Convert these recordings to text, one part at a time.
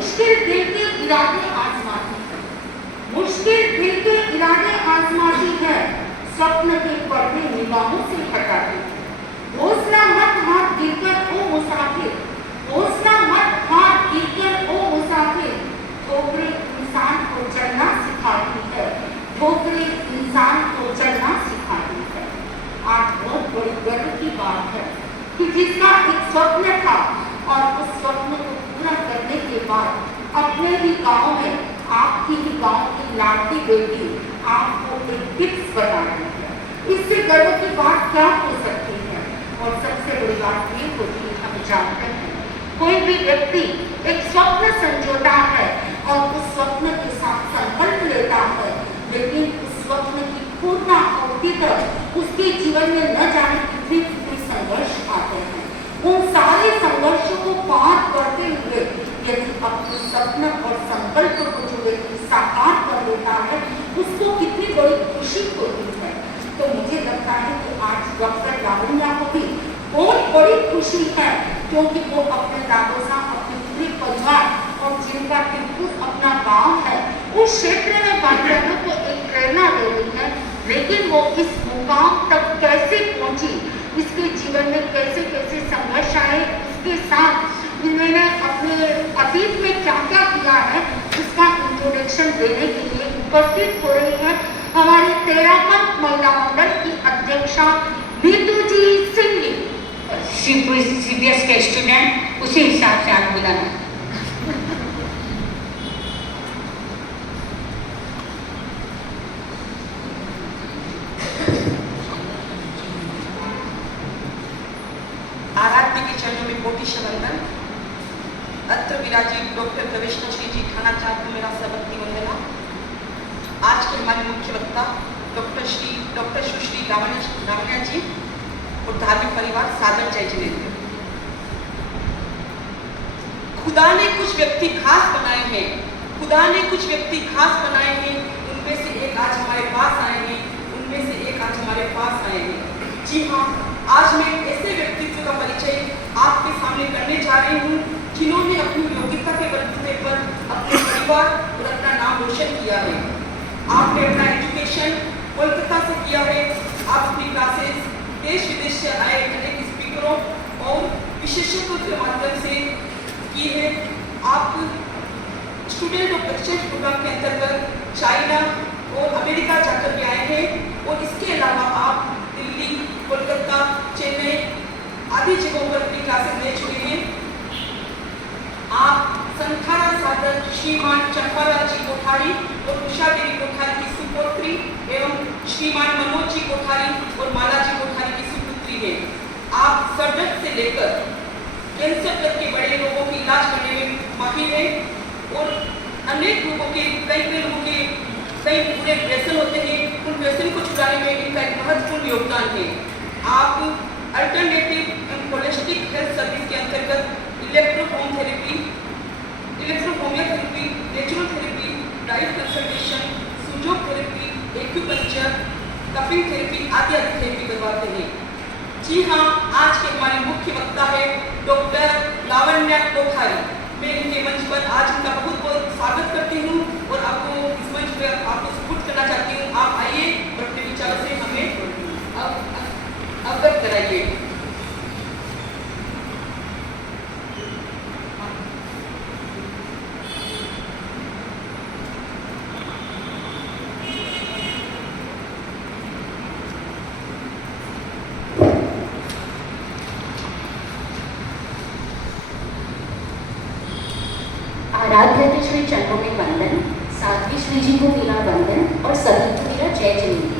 मुश्किल दिल के इरादे आजमाती है, मुश्किल दिल के इरादे आजमाती है, स्वप्न के पर्दे निगाहों से हटाती है। हौसला मत हार गिरकर ओ मुसाफिर, हौसला मत हार गिरकर ओ मुसाफिर, ठोकरें इंसान को चलना सिखाती है, ठोकरें इंसान को चलना सिखाती है। आज बहुत बड़ी गर्व की बात है कि जिसका एक स्वप्न था और उस स्वप्न को पूरा करने के बाद अपने ही गांव में आपकी ही गांव की लाडली बेटी आपको एक टिप्स बना रही है। इससे गर्व की बात क्या हो सकती है? और सबसे बड़ी बात ये होती है, हम जानते हैं कोई भी व्यक्ति एक स्वप्न संजोता है और उस स्वप्न के साथ संकल्प लेता है, लेकिन उस स्वप्न की पूर्ण अवधि तक उसके जीवन में न जाने कितने संघर्ष आते हैं। उन सारे संघर्षों को पार करते हुए यदि अपने सपने और संकल्प को जो व्यक्ति साकार कर लेता है, उसको कितनी बड़ी खुशी होती है। तो मुझे लगता है कि आज डॉक्टर लावण्या को भी बहुत बड़ी खुशी है, क्योंकि वो अपने दादों साहब, अपने पूरे परिवार और जिनका बिल्कुल अपना गांव है, उस क्षेत्र में बालिकाओं को एक प्रेरणा दे रही है। लेकिन वो इस मुकाम तक कैसे पहुंची, इसके जीवन में कैसे कैसे संघर्ष आए, इसके साथ इन्होंने अपने अतीत में क्या क्या किया है, इसका इंट्रोडक्शन देने के लिए उपस्थित हो रही है हमारी 13वां महिला मंडल की अध्यक्षा नीतू जी सिंह जी। CBS के स्टूडेंट उसी हिसाब से आप बुलाना। आराध्य के चरणों में कोटि वंदन। अत्र विराजित डॉक्टर प्रवेशना श्री जी थाना चार को मेरा सबक वंदना। आज के हमारे मुख्य वक्ता डॉक्टर सुश्री लावण्या जी और धार्मिक परिवार सागर जयजनेन्द्र। खुदा ने कुछ व्यक्ति खास बनाए हैं, खुदा ने कुछ व्यक्ति खास बनाए हैं, उनमें से एक आज हमारे पास आए हैं, उनमें से एक आज हमारे पास आए हैं। जी हाँ, आज मैं ऐसे व्यक्तित्व का परिचय आपके सामने करने जा रही हूँ जिन्होंने अपनी योग्यता के बलबूते पर अपने परिवार और अपना नाम रोशन किया है। आपने अपना एजुकेशन कोलकाता से किया है। आप अपनी क्लासेस देश विदेश से आए अनेक स्पीकरों और विशेषज्ञों के माध्यम से की है। आप स्टूडेंट ऑफ एक्सचेंज प्रोग्राम के अंतर्गत चाइना और अमेरिका जाकर के आए हैं और इसके अलावा आप दिल्ली, कोलकाता, चेन्नई आदि जगहों पर अपनी क्लासेस ले चुके हैं। आप संखारा साधन श्रीमान चंपालाल जी कोठारी और उषा देवी कोठारी की सुपुत्री एवं श्रीमान मनोज जी कोठारी और माला जी कोठारी की सुपुत्री हैं। आप सर्जन से लेकर कैंसर तक के बड़े रोगों की इलाज करने में माहिर हैं और अनेक लोगों के कई लोगों के कई पूरे व्यसन होते हैं, उन व्यसन को छुड़ाने में इनका एक महत्वपूर्ण योगदान है। आप alternative and holistic health service के अंतर्गत electrohomeopathy, natural therapy, diet consultation, sujok therapy, acupuncture, cupping therapy आदि थेरेपी करवाते हैं। जी हाँ, आज के हमारे मुख्य वक्ता है डॉक्टर लावण्या कोठारी। मैं इनके मंच पर आज इनका बहुत बहुत स्वागत करती हूँ और आपको इस मंच पर आपको सपोर्ट करना चाहती हूँ। आप आइए और अपने विचारों से हमें अवगत कराइए। आराध्य के श्री चरणों में वंदन, साध्वी श्री जी को मेरा वंदन और सभी को मेरा जय जयंती।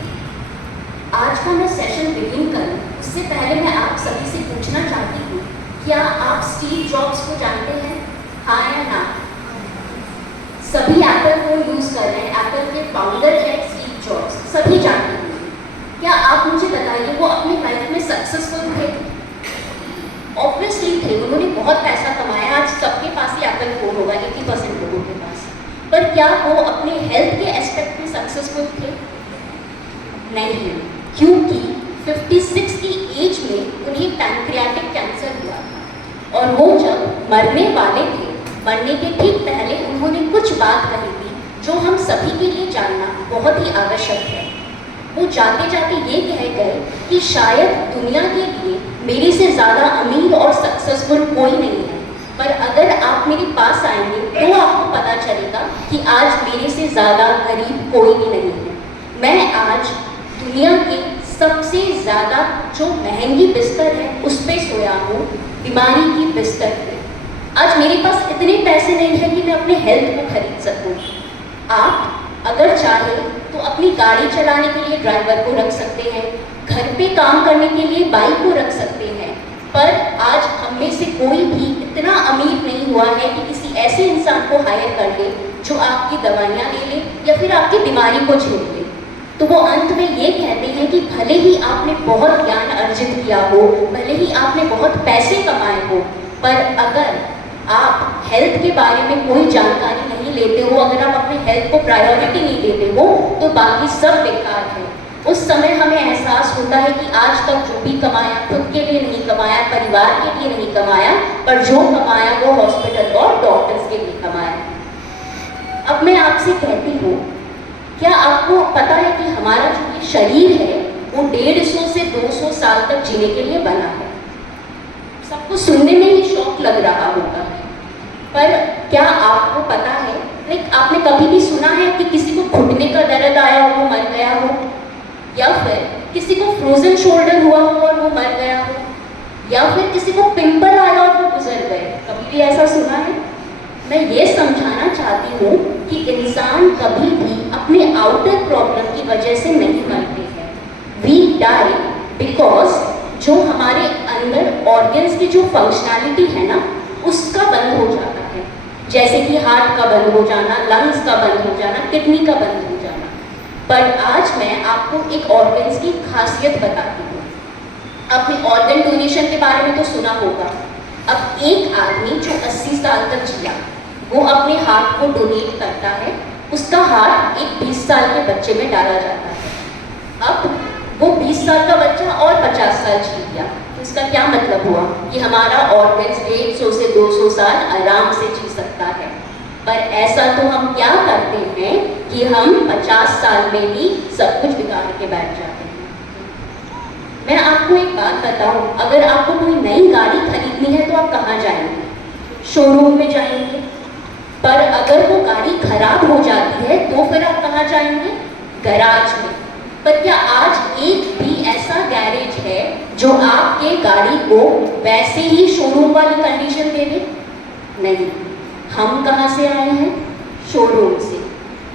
आज का मैं सेशन बिगिन करूं उससे पहले मैं आप सभी से पूछना चाहती हूँ, क्या आप स्टीव जॉब्स को जानते हैं? हाँ या ना? सभी एप्पल को यूज कर रहे हैं, एप्पल के फाउंडर है स्टीव जॉब्स, सभी जानते हैं। क्या आप मुझे बताइए वो अपनी लाइफ में सक्सेसफुल थे? ऑब्वियसली थे, उन्होंने बहुत पैसा कमाया। आज सबके पास ही एप्पल फोन होगा, 80% लोगों के पास। पर क्या वो अपने हेल्थ के एस्पेक्ट में सक्सेसफुल थे? नहीं, क्योंकि 56 की एज में उन्हें पैनक्रियाटिक कैंसर हुआ था और वो जब मरने वाले थे मरने के ठीक पहले उन्होंने कुछ बात कही थी जो हम सभी के लिए जानना बहुत ही आवश्यक है। वो जाते जाते ये कह गए कि शायद दुनिया के लिए मेरे से ज़्यादा अमीर और सक्सेसफुल कोई नहीं है, पर अगर आप मेरे पास आएंगे तो आपको पता चलेगा कि आज मेरे से ज़्यादा गरीब कोई भी नहीं है। मैं आज दुनिया के सबसे ज़्यादा जो महंगी बिस्तर है उस पर सोया हूँ, बीमारी की बिस्तर पे। आज मेरे पास इतने पैसे नहीं है कि मैं अपने हेल्थ को खरीद सकूँ। आप अगर चाहे तो अपनी गाड़ी चलाने के लिए ड्राइवर को रख सकते हैं, घर पे काम करने के लिए बाइक को रख सकते हैं, पर आज हम में से कोई भी इतना अमीर नहीं हुआ है कि किसी ऐसे इंसान को हायर कर ले जो आपकी दवाइयाँ ले ले या फिर आपकी बीमारी को झेल ले। तो वो अंत में ये कहते हैं कि भले ही आपने बहुत ज्ञान अर्जित किया हो, भले ही आपने बहुत पैसे कमाए हो, पर अगर आप हेल्थ के बारे में कोई जानकारी नहीं लेते हो, अगर आप अपने हेल्थ को प्रायोरिटी नहीं देते हो, तो बाकी सब बेकार है। उस समय हमें एहसास होता है कि आज तक जो भी कमाया खुद के लिए नहीं कमाया, परिवार के लिए नहीं कमाया, पर जो कमाया वो हॉस्पिटल और डॉक्टर्स के लिए कमाया। अब मैं आपसे कहती हूँ, क्या आपको पता है कि हमारा जो ये शरीर है वो 150 से 200 साल तक जीने के लिए बना है। सबको सुनने में ही शौक लग रहा होगा, पर क्या आपको पता है, लाइक आपने कभी भी सुना है कि किसी को घुटने का दर्द आया हो वो मर गया हो, या फिर किसी को फ्रोजन शोल्डर हुआ हो और वो मर गया हो, या फिर किसी को पिंपल आया और वो गुजर गए? कभी भी ऐसा सुना है? मैं ये समझाना चाहती हूँ कि इंसान कभी भी अपने आउटर प्रॉब्लम की वजह से नहीं मरते हैं। वी डाई बिकॉज जो हमारे अंदर ऑर्गन्स की जो फंक्शनैलिटी है ना, उसका बंद हो जाता है। जैसे कि हार्ट का बंद हो जाना, लंग्स का बंद हो जाना, किडनी का बंद हो जाना। पर आज मैं आपको एक ऑर्गन्स की खासियत बताती हूँ। आपने ऑर्गन डोनेशन के बारे में तो सुना होगा। अब एक आदमी जो 80 साल तक जिया, वो अपने हार्ट को डोनेट करता है, उसका हार्ट एक 20 साल के बच्चे में डाला जाता है। अब वो 20 साल का बच्चा और 50 साल जी गया, तो इसका क्या मतलब हुआ कि हमारा ऑर्गन्स 150 से 200 साल आराम से जी सकता है। पर ऐसा तो हम क्या करते हैं कि हम 50 साल में ही सब कुछ बिगाड़ के बैठ जाते हैं। मैं आपको एक बात बताऊं, अगर आपको कोई नई गाड़ी खरीदनी है तो आप कहाँ जाएंगे? शोरूम में जाएंगे। पर अगर वो गाड़ी खराब हो जाती है तो फिर आप कहाँ जाएंगे? गैराज में। पर क्या आज एक भी ऐसा गैरेज है जो आपके गाड़ी को वैसे ही शोरूम वाली कंडीशन दे दे? नहीं। हम कहाँ से आए हैं? शोरूम से।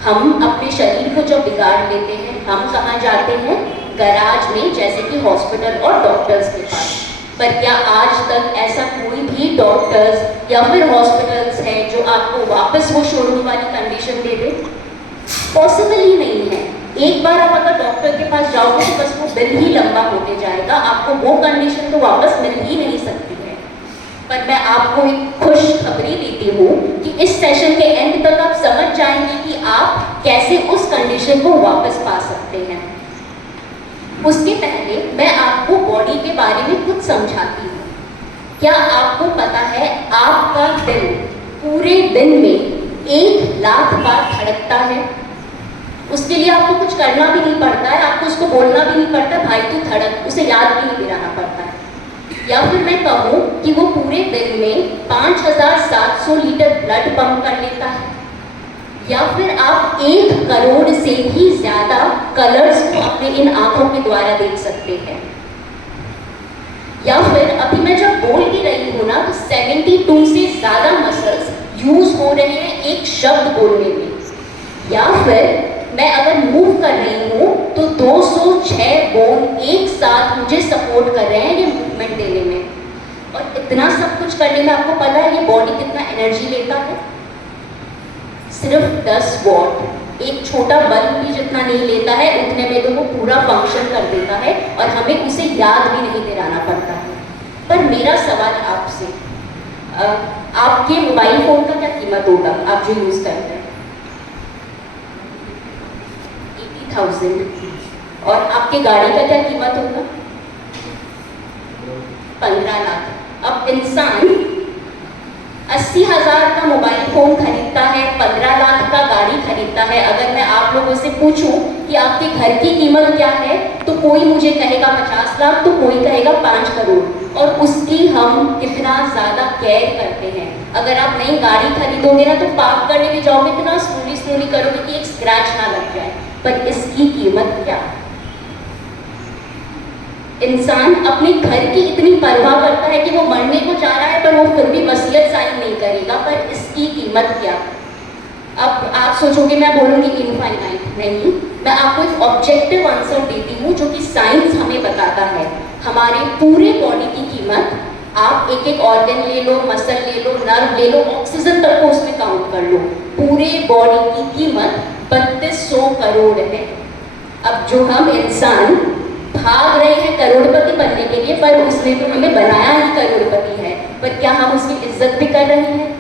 हम अपने शरीर को जब बिगाड़ लेते हैं, हम कहाँ जाते हैं? गैराज में, जैसे कि हॉस्पिटल और डॉक्टर्स के पास। पर क्या आज तक ऐसा कोई भी डॉक्टर्स या फिर हॉस्पिटल्स है जो आपको वापस वो शोरूम वाली कंडीशन दे दे? पॉसिबल ही नहीं है। एक बार आप अगर डॉक्टर के पास जाओगे तो बस वो बिल ही लंबा होते जाएगा, आपको वो कंडीशन तो वापस मिल ही नहीं सकती है। पर मैं आपको एक खुशखबरी देती हूँ कि इस सेशन के एंड तक आप समझ जाएंगे कि आप कैसे उस कंडीशन को वापस पा सकते हैं। उसके पहले मैं आपको बॉडी के बारे में कुछ समझाती हूँ। क्या आपको पता है आपका दिल पूरे दिन में 1 लाख बार धड़कता है? उसके लिए आपको कुछ करना भी नहीं पड़ता है, आपको उसको बोलना भी नहीं पड़ता भाई तू धड़क, उसे याद भी नहीं दिलाना पड़ता है। या फिर मैं कहूँ कि वो पूरे दिन में 5700 लीटर ब्लड पंप कर लेता है। या फिर आप 1 करोड़ से भी ज्यादा कलर्स को अपने इन आंखों के द्वारा देख सकते हैं। या फिर अभी मैं जब बोल भी रही हूँ ना, तो 72 से ज्यादा मसल्स यूज हो रहे हैं एक शब्द बोलने में। या फिर मैं अगर मूव कर रही हूँ तो 206 बोन एक साथ मुझे सपोर्ट कर रहे हैं ये मूवमेंट देने में। और इतना सब कुछ करने में आपको पता है ये बॉडी कितना एनर्जी लेता है? सिर्फ 10 वॉट। एक छोटा बल्ब भी जितना नहीं लेता है उतने में तो वो पूरा फंक्शन कर देता है और हमें उसे याद भी नहीं दिलाना पड़ता है। पर मेरा सवाल आपसे, आपके मोबाइल फोन का क्या कीमत होगा आप जो यूज करते हैं? 80,000। और आपके गाड़ी का क्या कीमत होगा? 15 लाख। अब इंसान 80,000 का मोबाइल फोन खरीदता है, 15 लाख का गाड़ी खरीदता है। अगर मैं आप लोगों से पूछूं कि आपके घर की कीमत क्या है, तो कोई मुझे कहेगा 50 लाख, तो कोई कहेगा 5 करोड़। और उसकी हम कितना ज़्यादा केयर करते हैं। अगर आप नई गाड़ी खरीदोगे ना, तो पार्क करने भी जाओगे तो ना स्लोली स्लोली करोगे कि एक स्क्रैच ना लग जाए। पर इसकी कीमत क्या? इंसान अपने घर की इतनी परवाह करता है कि वो मरने को जा रहा है, पर वो फिर भी वसीयत साइन नहीं करेगा। पर इसकी कीमत क्या? अब आप सोचोगे मैं बोलूँगी इनफाइनाइट, नहीं, मैं आपको एक ऑब्जेक्टिव आंसर देती हूँ जो कि साइंस हमें बताता है। हमारे पूरे बॉडी की कीमत, आप एक एक ऑर्गन ले लो, मसल ले लो, नर्व ले लो, ऑक्सीजन तक को उसमें काउंट कर लो, पूरे बॉडी की कीमत 3200 करोड़ है। अब जो हम इंसान भाग रहे हैं करोड़पति बनने के लिए, पर उसने तो हमें बनाया ही करोड़पति है, पर क्या हम उसकी इज्जत भी कर रहे हैं?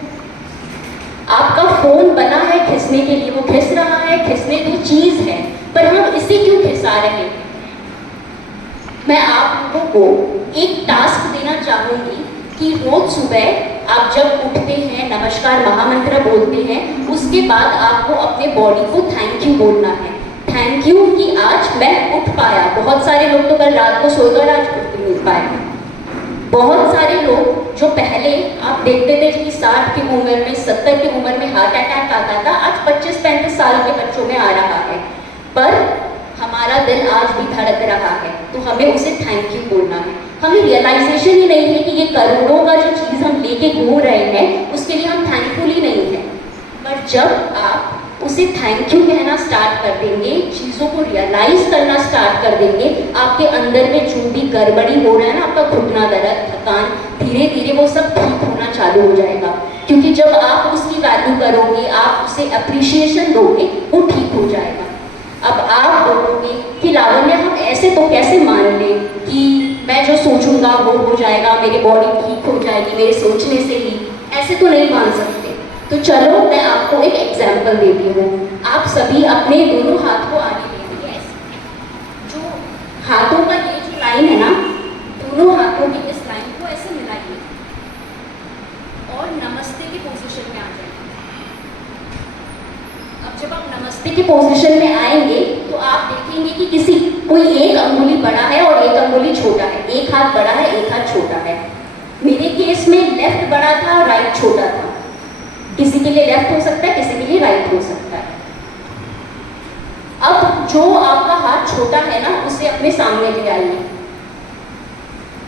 आपका फोन बना है घिसने के लिए, वो घिस रहा है, घिसने की चीज है, पर हम इसे क्यों घिसा रहे हैं? मैं आप लोगों को एक टास्क देना चाहूंगी कि रोज सुबह आप जब उठते हैं, नमस्कार महामंत्र बोलते हैं, उसके बाद आपको अपने बॉडी को थैंक यू बोलना है। थैंक यू कि आज मैं उठ पाया। बहुत सारे लोग तो कल रात को सोकर आज उठ नहीं पाए। बहुत सारे लोग जो पहले आप देखते थे कि 60 की उम्र में, 70 की उम्र में हार्ट अटैक आता था, आज 25-35 साल के बच्चों में आ रहा है, पर हमारा दिल आज भी धड़क रहा है। तो हमें उसे थैंक यू बोलना है। हमें रियलाइजेशन ही नहीं है कि ये करोड़ों का जो चीज़ हम लेके घूम रहे हैं, उसके लिए हम थैंकफुल ही नहीं है। पर जब आप उसे थैंक यू कहना स्टार्ट कर देंगे, चीज़ों को रियलाइज करना स्टार्ट कर देंगे, आपके अंदर में जो भी गड़बड़ी हो रहा है ना, आपका घुटना दर्द, थकान, धीरे धीरे वो सब ठीक होना चालू हो जाएगा। क्योंकि जब आप उसकी वैल्यू करोगे, आप उसे अप्रिशिएशन दोगे, वो ठीक हो जाएगा। अब आप बोलोगे कि लावण्य हम ऐसे तो कैसे मान लें कि मैं जो सोचूंगा वो हो जाएगा, मेरी बॉडी ठीक हो जाएगी मेरे सोचने से ही, ऐसे तो नहीं मान सकते। तो चलो मैं आपको एक एग्जाम्पल देती हूँ। आप सभी अपने दोनों हाथ को आगे ले लीजिए। जो हाथों का ये जो लाइन है ना, दोनों हाथों की इस लाइन को ऐसे मिलाइए और नमस्ते की पोजीशन में आ जाइए। अब जब आप नमस्ते की पोजीशन में आएंगे तो आप देखेंगे कि कोई एक अंगुली बड़ा है और एक अंगुली छोटा है, एक हाथ बड़ा है, एक हाथ छोटा है। मेरे केस में लेफ्ट बड़ा था और राइट छोटा था। किसी के लिए लेफ्ट हो सकता है, किसी के लिए राइट हो सकता है। अब जो आपका हाथ छोटा है ना, उसे अपने सामने ले आइए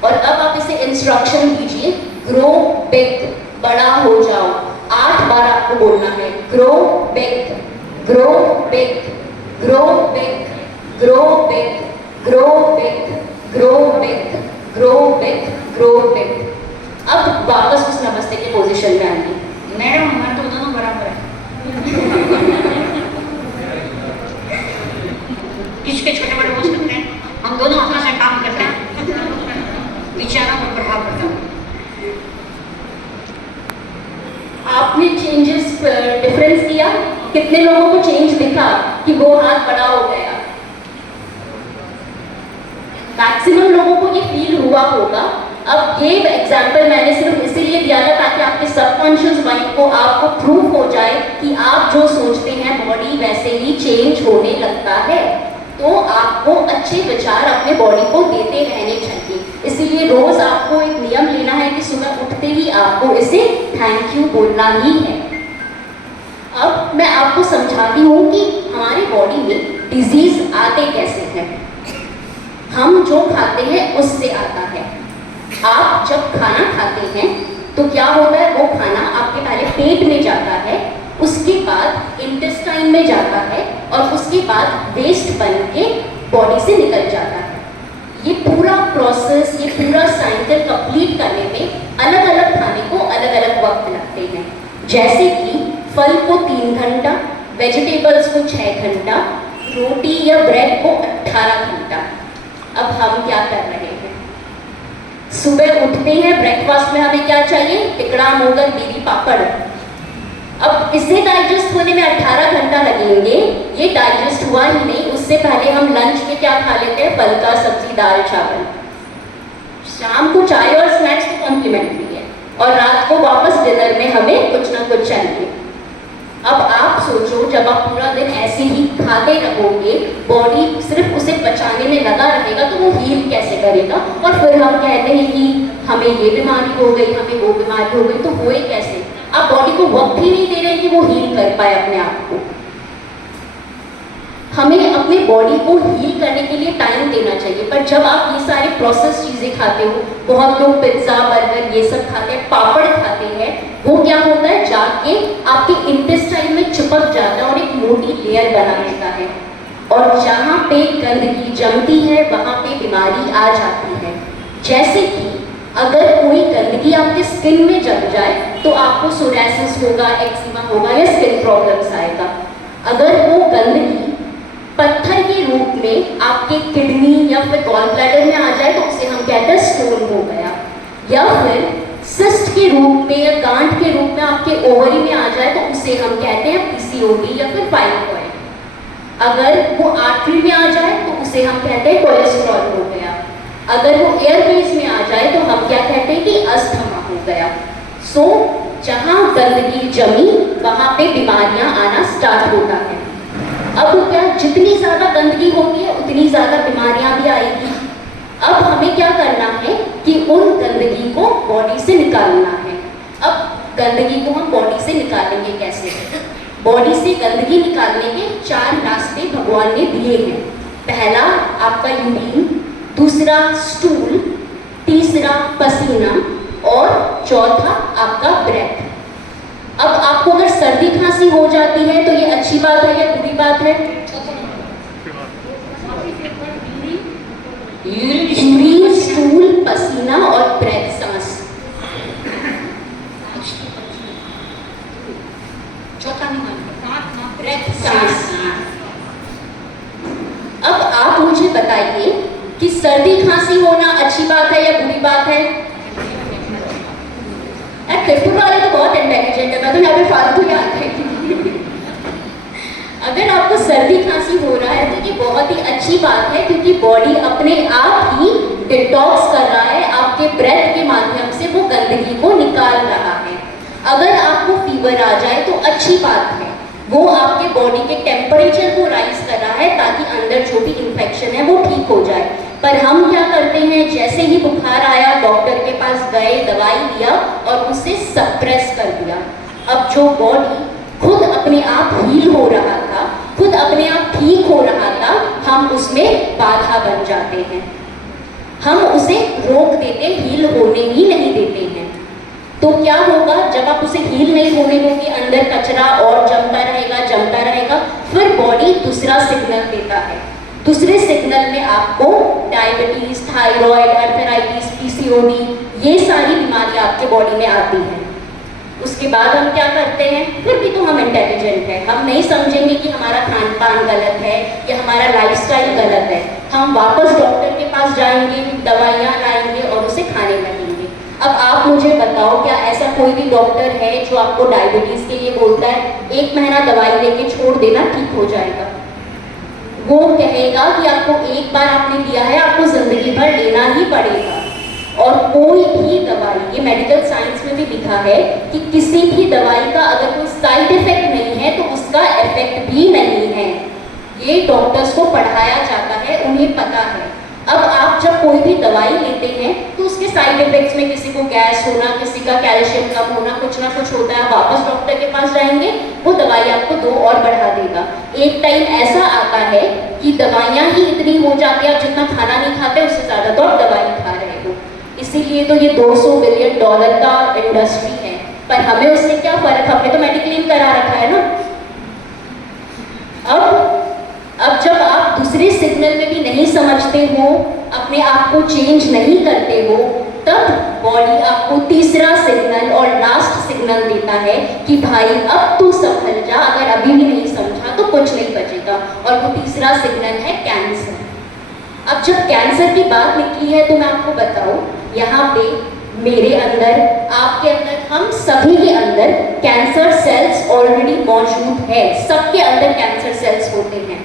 और अब आप इसे इंस्ट्रक्शन दीजिए, ग्रो बिग, बड़ा हो जाओ। 8 बार आपको बोलना है, grow big, grow big, grow big, grow big, grow big, grow big, grow big, grow big. अब वापस उस नमस्ते के पोजीशन में आएंगे। मैडम हमारे तो दोनों बराबर है। किसके छोटे बड़े हो सकते हैं, हम दोनों हाथों से काम करते हैं, विचारों पर प्रभाव पड़ता है। आपने चेंजेस डिफरेंस किया? कितने लोगों को चेंज दिखा कि वो हाथ बड़ा हो गया? मैक्सिमम लोगों को ये फील हुआ होगा। अब ये एग्जाम्पल मैंने सिर्फ इसीलिए दिया था ताकि आपके सबकॉन्शियस माइंड को आपको प्रूफ हो जाए कि आप जो सोचते हैं बॉडी वैसे ही चेंज होने लगता है। तो आपको अच्छे विचार अपने बॉडी को देते रहने चाहिए। इसीलिए रोज आपको एक नियम लेना है कि सुबह उठते ही आपको इसे थैंक यू बोलना ही है। अब मैं आपको समझाती हूँ कि हमारी बॉडी में डिजीज आते कैसे हैं। हम जो खाते हैं उससे आता है। आप जब खाना खाते हैं तो क्या होता है, वो खाना आपके पहले पेट में जाता है, उसके बाद इंटेस्टाइन में जाता है और उसके बाद वेस्ट बन के बॉडी से निकल जाता है। ये पूरा प्रोसेस, ये पूरा साइकिल कंप्लीट करने में अलग अलग खाने को अलग अलग वक्त लगते हैं। जैसे कि फल को 3 घंटा, वेजिटेबल्स को 6 घंटा, रोटी या ब्रेड को 18 घंटा। अब हम क्या कर रहे हैं, सुबह उठते हैं, ब्रेकफास्ट में हमें क्या चाहिए, टिकड़ा, मोगर, बीरी, पापड़। अब इसे डाइजेस्ट होने में 18 घंटा लगेंगे। ये डाइजेस्ट हुआ ही नहीं, उससे पहले हम लंच में क्या खा लेते हैं, फल का सब्जी, दाल, चावल। शाम को चाय और स्नैक्स तो कॉम्प्लीमेंट्री है, और रात को वापस डिनर में हमें कुछ ना कुछ चाहिए। अब आप सोचो, जब आप पूरा दिन ऐसे ही खाते रहोगे, बॉडी सिर्फ उसे पचाने में लगा रहेगा, तो वो हील कैसे करेगा? और फिर हम कहते हैं कि हमें ये बीमारी हो गई, हमें वो बीमारी हो गई, तो होए कैसे? आप बॉडी को वक्त ही नहीं दे रहे कि वो हील कर पाए अपने आप को। हमें अपने बॉडी को हील करने के लिए टाइम देना चाहिए, पर जब आप ये सारे प्रोसेस चीज़ें खाते हो, बहुत लोग पिज्ज़ा बर्गर ये सब खाते हैं, पापड़ खाते हैं, वो क्या होता है, जाके आपके इंटेस्टाइन में चिपक जाता है और एक मोटी लेयर बना लेता है, और जहाँ पे गंदगी जमती है वहाँ पे बीमारी आ जाती है। जैसे कि अगर कोई गंदगी आपके स्किन में जम जाए तो आपको सोरायसिस होगा, एक्जिमा होगा या स्किन प्रॉब्लम्स आएगा। अगर वो गंदगी पत्थर के रूप में आपके किडनी या फिर गॉल ब्लैडर में आ जाए तो उसे हम कहते हैं स्टोन हो गया, या फिर सिस्ट के रूप में या गांठ के रूप में आपके ओवरी में आ जाए तो उसे हम कहते हैं पीसीओडी या फिर फाइब्रॉइड। अगर वो आर्टरी में आ जाए तो उसे हम कहते हैं कोलेस्ट्रॉल हो गया। अगर वो एयरवेज में आ जाए तो हम क्या कहते हैं कि अस्थमा हो गया। सो जहाँ गंदगी जमी वहाँ पे बीमारियाँ आना स्टार्ट होता है। अब क्या, जितनी ज़्यादा गंदगी होगी उतनी ज़्यादा बीमारियां भी आएगी। अब हमें क्या करना है कि उन गंदगी को बॉडी से निकालना है। अब गंदगी को हम बॉडी से निकालेंगे कैसे? बॉडी से गंदगी निकालने के 4 रास्ते भगवान ने दिए हैं। पहला आपका यूरिन, दूसरा स्टूल, तीसरा पसीना और चौथा आपका ब्रेथ। अब आपको अगर सर्दी खांसी हो जाती है तो ये अच्छी बात है या बुरी बात है? यूरिन, स्टूल, पसीना और ब्रेथ, सांस। चौथा नहीं मानते, ब्रेथ, सांस। अब आप मुझे बताइए कि सर्दी खांसी होना अच्छी बात है या बुरी बात है? त्रिपुरा वाले तो बहुत इंटेलिजेंट है, मैं तो यहाँ पे फालतू याद है। अगर आपको सर्दी खांसी हो रहा है तो ये बहुत ही अच्छी बात है, क्योंकि बॉडी अपने आप ही डिटॉक्स कर रहा है, आपके ब्रेथ के माध्यम से वो गंदगी को निकाल रहा है। अगर आपको फीवर आ जाए तो अच्छी बात है, वो आपके बॉडी के टेम्परेचर को राइज कर रहा है ताकि अंदर जो भी इन्फेक्शन है वो ठीक हो जाए। पर हम क्या करते हैं, जैसे ही बुखार आया डॉक्टर के पास गए, दवाई लिया और उसे सप्रेस कर दिया। अब जो बॉडी खुद अपने आप हील हो रहा था, खुद अपने आप ठीक हो रहा था, हम उसमें बाधा बन जाते हैं, हम उसे रोक देते, हील होने ही नहीं देते हैं। तो क्या होगा, जब आप उसे हील नहीं होने दोगे, अंदर कचरा और जमता रहेगा, फिर बॉडी दूसरा सिग्नल देता है। दूसरे सिग्नल में आपको डायबिटीज, थायराइड, अर्थराइटिस, पीसीओडी, ये सारी बीमारियां आपके बॉडी में आती हैं। उसके बाद हम क्या करते हैं, फिर भी तो हम इंटेलिजेंट हैं, हम नहीं समझेंगे कि हमारा खान पान गलत है या हमारा लाइफस्टाइल गलत है। हम वापस डॉक्टर के पास जाएंगे, दवाइयाँ लाएंगे और उसे खाने लगेंगे। अब आप मुझे बताओ, क्या ऐसा कोई भी डॉक्टर है जो आपको डायबिटीज के लिए बोलता है 1 महीना दवाई लेके छोड़ देना, ठीक हो जाएगा? वो कहेगा कि आपको एक बार आपने लिया है, आपको जिंदगी भर लेना ही पड़ेगा। और कोई भी दवाई, ये मेडिकल साइंस में भी लिखा है कि किसी भी दवाई का अगर कोई साइड इफेक्ट नहीं है तो उसका इफेक्ट भी नहीं है। ये डॉक्टर्स को पढ़ाया जाता है, उन्हें पता है। अब आप जब कोई भी दवाई लेते हैं तो उसके साइड इफेक्ट्स में किसी को गैस होना, किसी का कैल्शियम कम होना, कुछ ना कुछ होता है। वापस डॉक्टर के पास जाएंगे, वो दवाई आपको 2 और बढ़ा देगा। एक टाइम ऐसा आता है कि दवाइयाँ ही इतनी हो जाती है, आप जितना खाना नहीं खाते उससे ज़्यादा तो आप दवाई खा रहे हो। इसीलिए तो ये $200 बिलियन का इंडस्ट्री है। पर हमें उससे क्या फर्क, हमने तो मेडिक्लेम करा रखा है ना। अब जब आप दूसरे सिग्नल में भी नहीं समझते हो, अपने आप को चेंज नहीं करते हो, तब बॉडी आपको तीसरा सिग्नल और लास्ट सिग्नल देता है कि भाई अब तू संभल जा, अगर अभी भी नहीं समझा तो कुछ नहीं बचेगा। और वो तीसरा सिग्नल है कैंसर। अब जब कैंसर की बात निकली है तो मैं आपको बताऊं, यहाँ पे मेरे अंदर, आपके अंदर, हम सभी के अंदर कैंसर सेल्स ऑलरेडी मौजूद है। सबके अंदर कैंसर सेल्स होते हैं,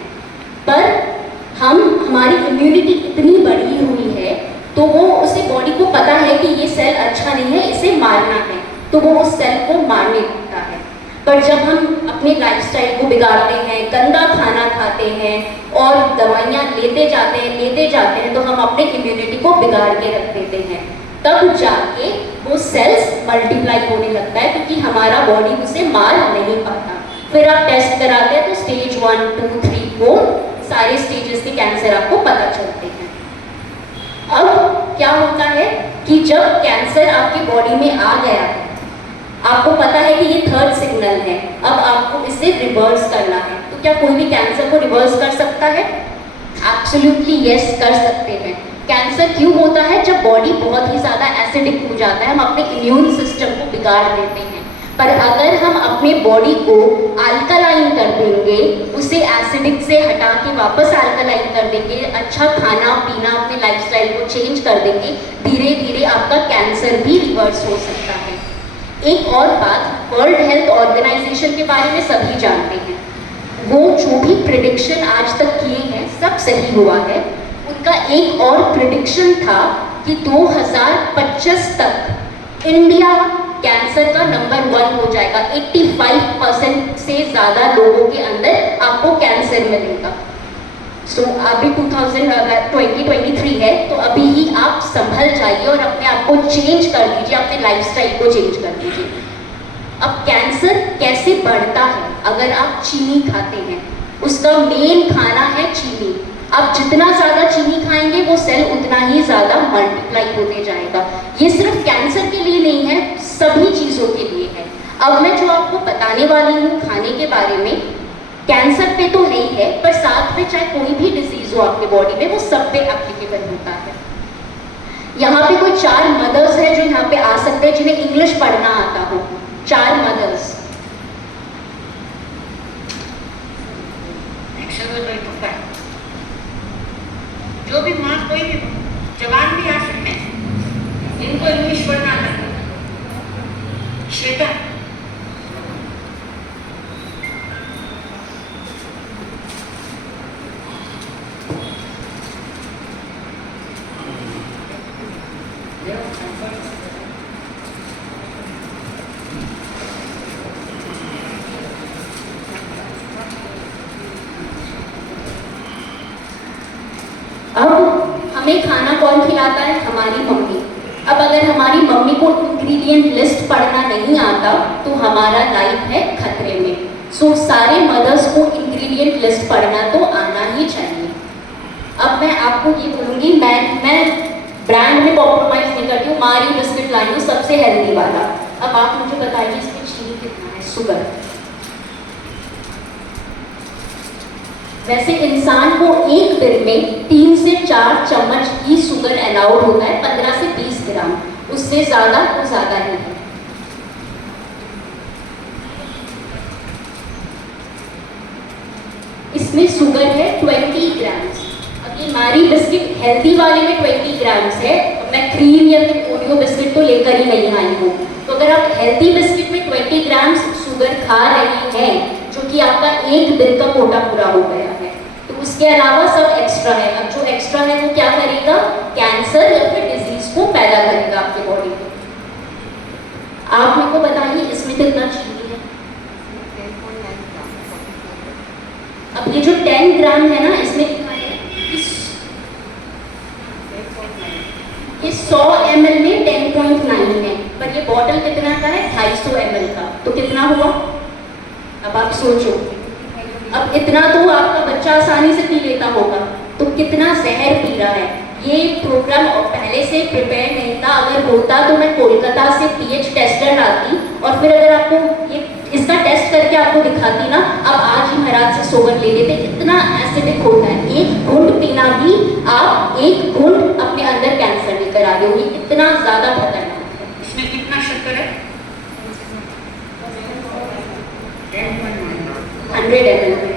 पर हमारी इम्यूनिटी इतनी बढ़ी हुई है तो वो उसे बॉडी को पता है कि ये सेल अच्छा नहीं है, इसे मारना है, तो वो उस सेल को मारने लगता है। पर जब हम अपने लाइफस्टाइल को बिगाड़ते हैं, गंदा खाना खाते हैं और दवाइयाँ लेते जाते हैं, तो हम अपने इम्यूनिटी को बिगाड़ के रख देते हैं। तब जाके वो सेल्स मल्टीप्लाई होने लगता है, क्योंकि हमारा बॉडी उसे मार नहीं पाता। फिर आप टेस्ट कराते हैं तो स्टेज 1, 2, 3, 4 सारे स्टेजेस के कैंसर आपको पता चलते हैं। अब क्या होता है कि जब कैंसर आपकी बॉडी में आ गया है, आपको पता है कि ये 3rd सिग्नल है, अब आपको इसे रिवर्स करना है। तो क्या कोई भी कैंसर को रिवर्स कर सकता है? एब्सोल्युटली यस, कर सकते हैं। कैंसर क्यों होता है? जब बॉडी बहुत ही ज़्यादा एसिडिक हो जाता है, हम अपने इम्यून सिस्टम को बिगाड़ देते हैं। पर अगर हम अपने बॉडी को अल्कलाइन कर देंगे, उसे एसिडिक से हटा के वापस अल्कलाइन कर देंगे, अच्छा खाना पीना, अपने लाइफस्टाइल को चेंज कर देंगे, धीरे धीरे आपका कैंसर भी रिवर्स हो सकता है। एक और बात, वर्ल्ड हेल्थ ऑर्गेनाइजेशन के बारे में सभी जानते हैं। वो जो भी प्रिडिक्शन आज तक किए हैं सब सही हुआ है। उनका एक और प्रिडिक्शन था कि 2025 तक इंडिया कैंसर का नंबर 1 हो जाएगा। 85% से ज़्यादा लोगों के अंदर आपको कैंसर मिलेगा। सो अभी 2023 है, तो अभी ही आप संभल जाइए और अपने आप को चेंज कर दीजिए, अपने लाइफस्टाइल को चेंज कर दीजिए। अब कैंसर कैसे बढ़ता है? अगर आप चीनी खाते हैं, उसका मेन खाना है चीनी। आप जितना ज़्यादा चीनी खाएंगे वो सेल उतना ही ज़्यादा मल्टीप्लाई होते जाएगा। ये सिर्फ कैंसर के लिए नहीं है, सभी चीज़ों के लिए है। अब मैं जो आपको बताने वाली हूँ खाने के बारे में, कैंसर पे तो नहीं है, पर साथ में चाहे कोई भी डिजीज हो आपके बॉडी में, वो सब पे एप्लीकेबल होता है। यहाँ पे कोई 4 मदर्स है जो यहाँ पे आ सकते हैं, जिन्हें इंग्लिश पढ़ना आता हो। 4 मदर्स। जो भी माँ, कोई भी जवान भी आ सकते हैं, इनको इंग्लिश पढ़ना आता है। श्वेता, अब हमें खाना कौन खिलाता है? हमारी मम्मी। अब अगर हमारी मम्मी को इंग्रेडिएंट लिस्ट पढ़ना नहीं आता तो हमारा लाइफ है खतरे में। सो सारे मदर्स को इंग्रेडिएंट लिस्ट पढ़ना तो आना ही चाहिए। अब मैं आपको ये बोलूँगी, मैं ब्रांड में कॉम्प्रोमाइज़ नहीं करती हूँ, मारी बिस्किट लाई हूँ सबसे हेल्दी वाला। अब आप मुझे बताइए इसमें चीनी कितना है, शुगर। वैसे इंसान को एक दिन में 3 से 4 चम्मच ही शुगर अलाउड होता है, 15 से 20 ग्राम, उससे ज़्यादा तो ज़्यादा ही है। इसमें शुगर है 20 ग्राम्स। अब ये मारी बिस्किट हेल्दी वाले में 20 ग्राम्स है। मैं क्रीम या फिर ओरियो बिस्किट तो लेकर ही नहीं आई हूँ। तो अगर आप हेल्दी बिस्किट में 20 ग्राम्स शुगर खा रहे हैं, जो कि आपका एक दिन का कोटा पूरा हो गया है, तो उसके अलावा सब एक्स्ट्रा है। अब जो एक्स्ट्रा है वो क्या करेगा? कैंसर या फिर डिजीज को पैदा करेगा आपके बॉडी में। आप मेरे को बताइए इसमें कितना चीनी है? अब ये जो 10 ग्राम है ना, इसमें लिखा है कि 100 ml में 10.9 है, पर ये बॉटल कितना का है? 250 ml का। तो कितना हुआ? अब आप सोचो, अब इतना तो आपका बच्चा आसानी से पी लेता होगा, तो कितना जहर पी रहा है। ये प्रोग्राम पहले से प्रिपेयर नहीं था। अगर होता तो मैं कोलकाता से पीएच टेस्टर लाती और फिर अगर आपको ये इसका टेस्ट करके आपको दिखाती ना, अब आज ही महाराज से सोबर ले लेते। इतना एसिडिक होता है, एक घूंट पीना भी आप एक घूंट अपने अंदर कैंसर लेकर आ गए। इतना ज़्यादा खतरनाक है। इसमें कितना शक्कर है? 100 ml।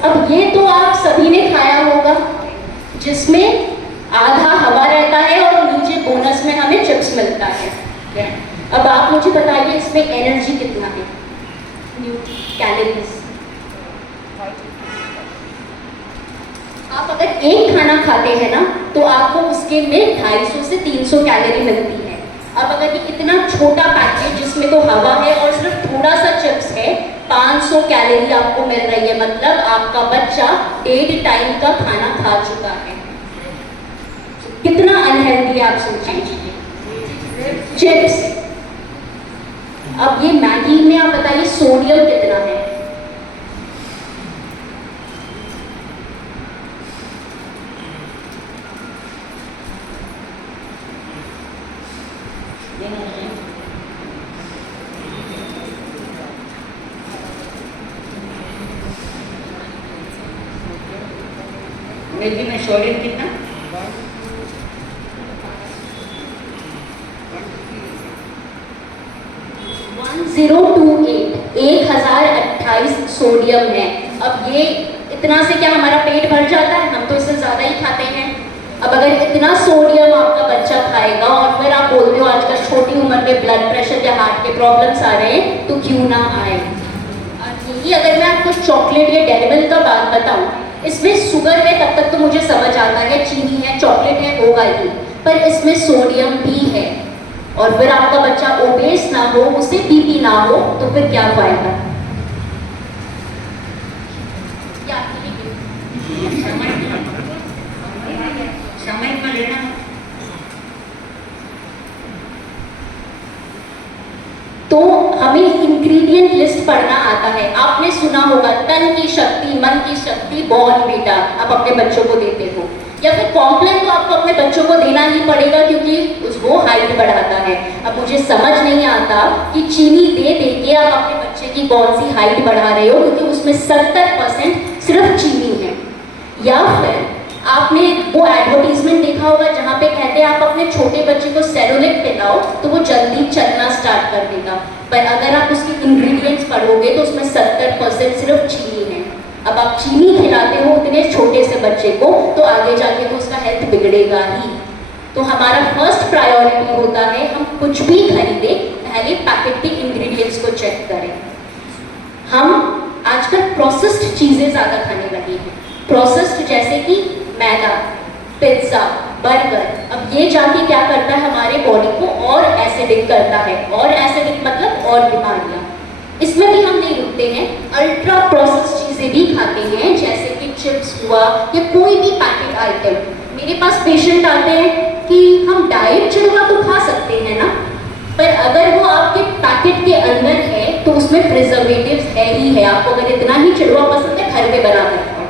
अब ये तो आप सभी ने खाया होगा, जिसमें आधा हवा रहता है और नीचे बोनस में हमें चिप्स मिलता है। अब आप मुझे बताइए इसमें एनर्जी कितना है, कैलोरीज? आप अगर एक खाना खाते हैं ना तो आपको उसके में 250 से 300 कैलोरी मिलती है। अब अगर ये इतना छोटा पैकेट जिसमें तो हवा है और सिर्फ थोड़ा सा चिप्स है, 500 कैलोरी आपको मिल रही है, मतलब आपका बच्चा 1.5 टाइम का खाना खा चुका है। कितना अनहेल्दी है आप सोचिए। चिप्स, अब ये मैगी में आप बताइए सोडियम कितना है। मैगी में सोडियम कितना? 1028 सोडियम है। अब ये इतना से क्या हमारा पेट भर जाता है? हम तो इससे ज़्यादा ही खाते हैं। अब अगर इतना सोडियम आपका बच्चा खाएगा और फिर आप बोलते हो आजकल छोटी उम्र में ब्लड प्रेशर या हार्ट के प्रॉब्लम्स आ रहे हैं, तो क्यों ना आए। और यही अगर मैं आपको चॉकलेट या डेयरी मिल्क का बात बताऊं, इसमें शुगर है तब तक तो मुझे समझ आता है, चीनी है, चॉकलेट है, होगा ही, पर इसमें सोडियम भी है। और फिर आपका बच्चा ओबेस ना हो, उसे बीपी ना हो, तो फिर क्या फायदा। समय में लेना। तो हमें इंग्रेडिएंट लिस्ट पढ़ना आता है। आपने सुना होगा तन की शक्ति, मन की शक्ति, बॉर्नवीटा आप अपने बच्चों को देते हो, या फिर कॉम्प्लेन तो आपको अपने बच्चों को देना ही पड़ेगा क्योंकि वो हाइट बढ़ाता है। अब मुझे समझ नहीं आता कि चीनी दे दे के आप अपने बच्चे की कौन सी हाइट बढ़ा रहे हो, क्योंकि उसमें 70% सिर्फ चीनी है। या फिर आपने वो एडवर्टीजमेंट देखा होगा जहाँ पे कहते हैं आप अपने छोटे बच्चे को सेरोलिक पिलाओ तो वो जल्दी चलना स्टार्ट कर देगा, पर अगर आप उसके इंग्रेडिएंट्स पढ़ोगे तो उसमें 70% सिर्फ चीनी है। अब आप चीनी खिलाते हो इतने छोटे से बच्चे को, तो आगे जाके तो उसका हेल्थ बिगड़ेगा ही। तो हमारा फर्स्ट प्रायोरिटी होता है, हम कुछ भी खरीदे पहले पैकेट के इंग्रेडिएंट्स को चेक करें। हम आजकल प्रोसेस्ड चीजें ज्यादा खाने लगे हैं। प्रोसेस्ड जैसे कि मैदा, पिज्जा, बर्गर, अब ये जाके क्या करता है हमारे बॉडी को और एसिडिक करता है, और एसिडिक मतलब और बीमारियां। इसमें भी हम नहीं रुकते हैं, अल्ट्रा प्रोसेस्ड चीजें भी खाते हैं, जैसे कि चिप्स हुआ या कोई भी पैकेट आइटम। मेरे पास पेशेंट आते हैं कि हम डाइट चिड़वा तो खा सकते हैं ना, पर अगर वो आपके पैकेट के अंदर है तो उसमें प्रिजर्वेटिव्स है ही है। आपको अगर इतना ही चिड़वा पसंद है घर पे बना कर खाओ,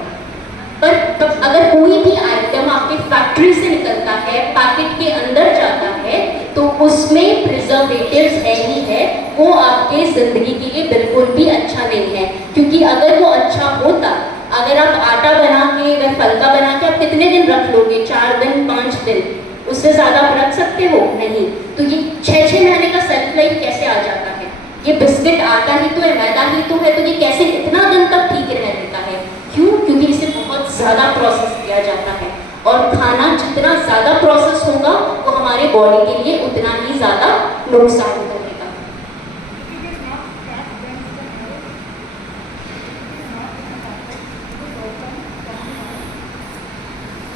पर तब अगर कोई भी आइटम आपके फैक्ट्री से निकलता है, पैकेट के अंदर जाता है, तो उसमें प्रिजर्वेटिव्स है ही है। वो आपके जिंदगी के लिए बिल्कुल भी अच्छा नहीं है, क्योंकि अगर वो अच्छा होता, अगर आप आटा बना के या फलका बना के आप कितने दिन रख लोगे? 4 दिन, 5 दिन, उससे ज्यादा आप रख सकते हो? नहीं। तो ये 6-6 महीने का सेल्फ लाइफ कैसे आ जाता है? ये बिस्किट आटा ही तो है, मैदा ही तो है, तो ये कैसे इतना दिन तक ठीक रह देता है? क्यों? क्योंकि इसे बहुत ज्यादा प्रोसेस किया जाता है, और खाना जितना ज्यादा प्रोसेस होगा वो हमारे बॉडी के लिए उतना ही ज्यादा नुकसान करेगा।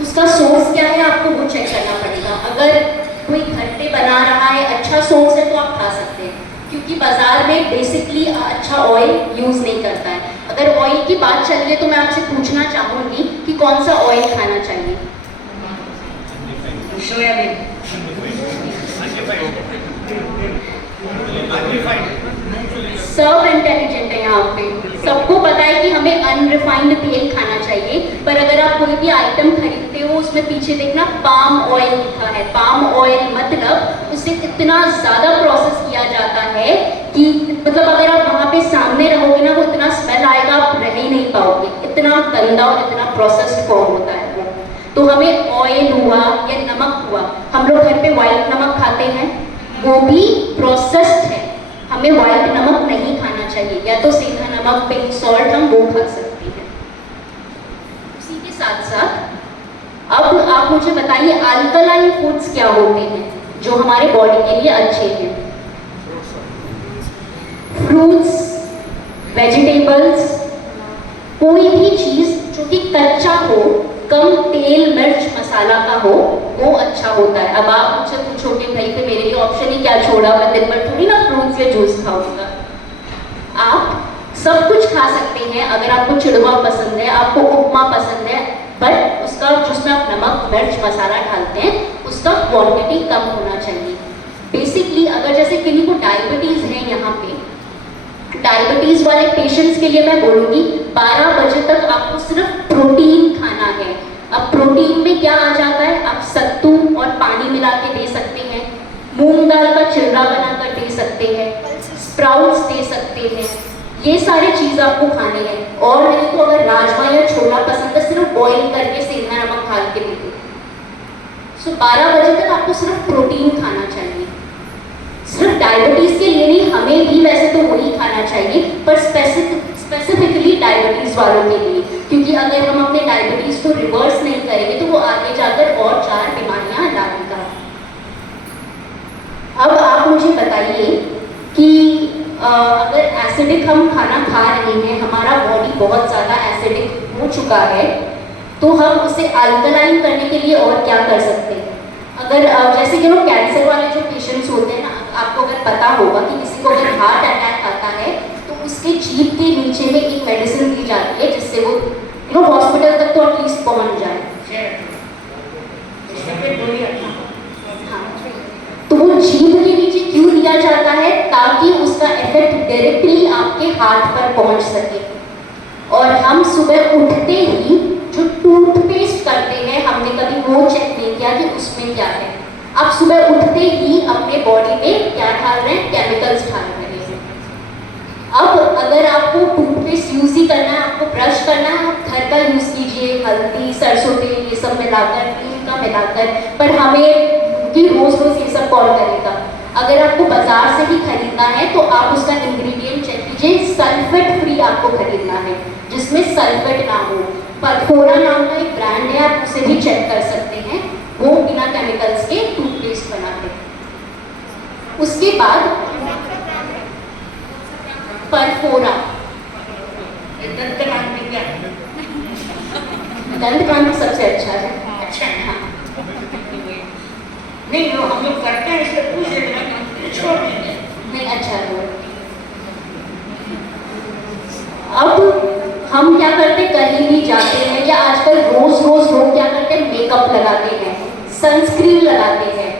उसका सोर्स क्या है आपको वो चेक करना पड़ेगा। अगर कोई घर पे बना रहा है, अच्छा सोर्स है, तो आप खा सकते हैं, क्योंकि बाजार में बेसिकली अच्छा ऑयल यूज नहीं करता है। अगर ऑयल की बात चल रही है तो मैं आपसे पूछना चाहूंगी कि कौन सा ऑयल खाना चाहिए? सोयाबीन। सब इंटेलिजेंट है यहाँ पे, सबको पता है कि हमें अनरिफाइंड तेल खाना चाहिए, पर अगर आप कोई भी आइटम खरीदते हो उसमें पीछे देखना पाम ऑयल लिखा है। पाम ऑयल मतलब उसे इतना ज्यादा प्रोसेस किया जाता है कि मतलब अगर आप वहाँ पे सामने रहोगे ना, वो इतना स्मेल आएगा आप रह ही नहीं पाओगे, इतना गंदा और इतना प्रोसेस्ड फॉर्म होता है वो। तो हमें ऑयल हुआ या नमक हुआ, हम लोग घर पे व्हाइट नमक खाते हैं, वो भी प्रोसेस्ड है। हमें व्हाइट नमक नहीं खाना चाहिए, या तो सीधा नमक, पिंक सॉल्ट, हम वो खा सकते हैं। उसी के साथ साथ अब आप मुझे बताइए अल्कलाइन फूड्स क्या होते हैं जो हमारे बॉडी के लिए अच्छे हैं? फ्रूट्स, वेजिटेबल्स, कोई भी चीज जो कि कच्चा हो कम तेल मिर्च मसाला का हो वो अच्छा होता है। अब आप मुझसे पूछोगे भाई फिर मेरे लिए ऑप्शन ही क्या छोड़ा, मैं दिन भर थोड़ी ना फ्रूट्स या जूस खाऊंगा। आप सब कुछ खा सकते हैं। अगर आपको चिड़वा पसंद है, आपको उपमा पसंद है, बट उसका जिसमें आप नमक मिर्च मसाला डालते हैं उसका क्वांटिटी कम होना चाहिए। बेसिकली अगर जैसे किसी को डायबिटीज है, यहाँ पे डायबिटीज वाले पेशेंट्स के लिए मैं बोलूँगी 12 बजे तक आपको सिर्फ प्रोटीन खाना है। अब प्रोटीन में क्या आ जाता है, आप सत्तू और पानी मिला के दे सकते हैं, मूंग दाल का चिल्ला बनाकर दे सकते हैं, स्प्राउट्स दे सकते हैं, ये सारी चीज़ आपको खानी है। और नहीं तो अगर राजमा या छोला पसंद है सिर्फ बॉईल करके सेंधा नमक डाल के दे दो। सो 12 बजे तक आपको सिर्फ प्रोटीन खाना चाहिए। सिर्फ डायबिटीज के लिए नहीं, हमें भी वैसे तो वही खाना चाहिए, पर स्पेसिफिकली डायबिटीज वालों के लिए, क्योंकि अगर हम अपने डायबिटीज को रिवर्स नहीं करेंगे तो वो आगे जाकर और 4 बीमारियां लाएगा। अब आप मुझे बताइए कि अगर एसिडिक हम खाना खा रहे हैं, हमारा बॉडी बहुत ज़्यादा एसिडिक हो चुका है, तो हम उसे अल्कलाइन करने के लिए और क्या कर सकते हैं। अगर जैसे कि लोग कैंसर वाले जो पेशेंट्स होते हैं ना, आपको अगर पता होगा कि किसी को अगर हार्ट अटैक आता है तो उसके जीभ के नीचे में एक मेडिसिन दी जाती है जिससे वो हॉस्पिटल तक तो एटलीस्ट पहुंच जाए। हाँ, तो वो जीभ के नीचे क्यों दिया जाता है, ताकि उसका इफेक्ट डायरेक्टली आपके हार्ट पर पहुंच सके। और हम सुबह उठते ही जो टूथपेस्ट करते हैं, हमने कभी वो चेक नहीं किया कि उसमें क्या है। आप सुबह उठते ही अपने बॉडी में क्या डाल रहे हैं, केमिकल्स डाल रहे हैं। अब अगर आपको टूथपेस्ट यूज ही करना है, आपको ब्रश करना है, आप घर का यूज कीजिए, हल्दी सरसों तेल ये सब मिलाकर, नीम का मिलाकर, पर हमें कि रोज रोज ये सब कौन करेगा। अगर आपको बाजार से ही खरीदना है तो आप उसका इंग्रेडिएंट चेक कीजिए, सल्फेट फ्री आपको खरीदना है जिसमें सल्फेट ना हो। परफोरा नाम का एक ब्रांड है, आप उसे भी चेक कर सकते हैं, वो बिना केमिकल्स के टूथपेस्ट बनाते हैं। उसके बाद परफोरा दंतकांति सबसे अच्छा है। अच्छा है, हाँ। नहीं वो हम लोग करते हैं इसलिए पूछ रहे हैं, छोड़ देंगे नहीं अच्छा है। अब हम क्या करते, कहीं भी जाते हैं या आजकल रोज रोज लोग क्या करते हैं, मेकअप लगाते हैं, सनस्क्रीन लगाते हैं।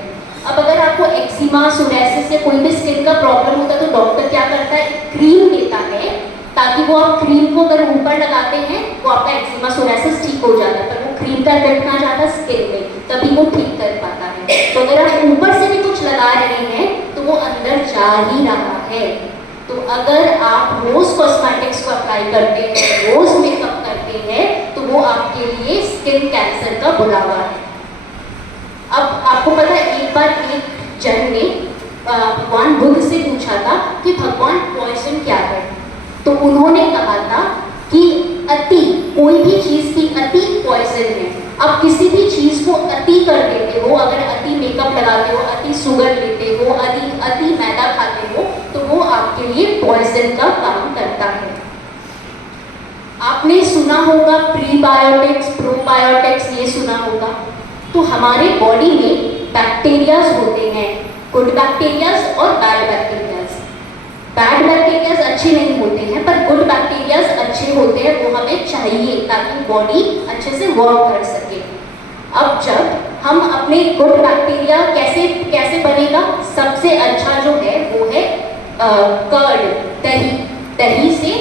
अब अगर आपको एक्जिमा सोरायसिस से कोई भी स्किन का प्रॉब्लम होता है तो डॉक्टर क्या करता है, क्रीम देता है, ताकि वो आप क्रीम को अगर ऊपर लगाते हैं वो आपका एक्जिमा सोरायसिस ठीक हो जाता है, पर वो क्रीम का इफेक्ट ना जाता स्किन में, तभी वो ठीक कर पाता है। तो अगर आप ऊपर से भी कुछ लगा रहे हैं तो वो अंदर जा ही रहा है। तो अगर आप रोज कॉस्मेटिक्स को अप्लाई करते हैं, रोज मेकअप करते हैं, तो वो आपके लिए स्किन कैंसर का बुलावा है। अब आपको पता है, एक बार एक जन ने भगवान बुद्ध से पूछा था कि भगवान पॉइजन क्या है, तो उन्होंने कहा था कि अति, कोई भी चीज की अति पॉइजन है। आप किसी भी चीज को अति कर देते हो, अगर अति मेकअप लगाते हो, अति शुगर लेते हो, अति मैदा खाते हो, तो वो आपके लिए पॉइजन का काम करता है। आपने सुना होगा प्रीबायोटिक्स, प्रोबायोटिक्स, ये सुना होगा। तो हमारे बॉडी में बैक्टीरियाज होते हैं, गुड बैक्टीरियाज और बैड बैक्टीरियाज। बैड बैक्टीरियाज अच्छे नहीं होते हैं, पर गुड बैक्टीरियाज अच्छे होते हैं, वो हमें चाहिए ताकि बॉडी अच्छे से वर्क कर सके। अब जब हम अपने गुड बैक्टीरिया कैसे बनेगा, सबसे अच्छा जो है वो है कर्ड, दही से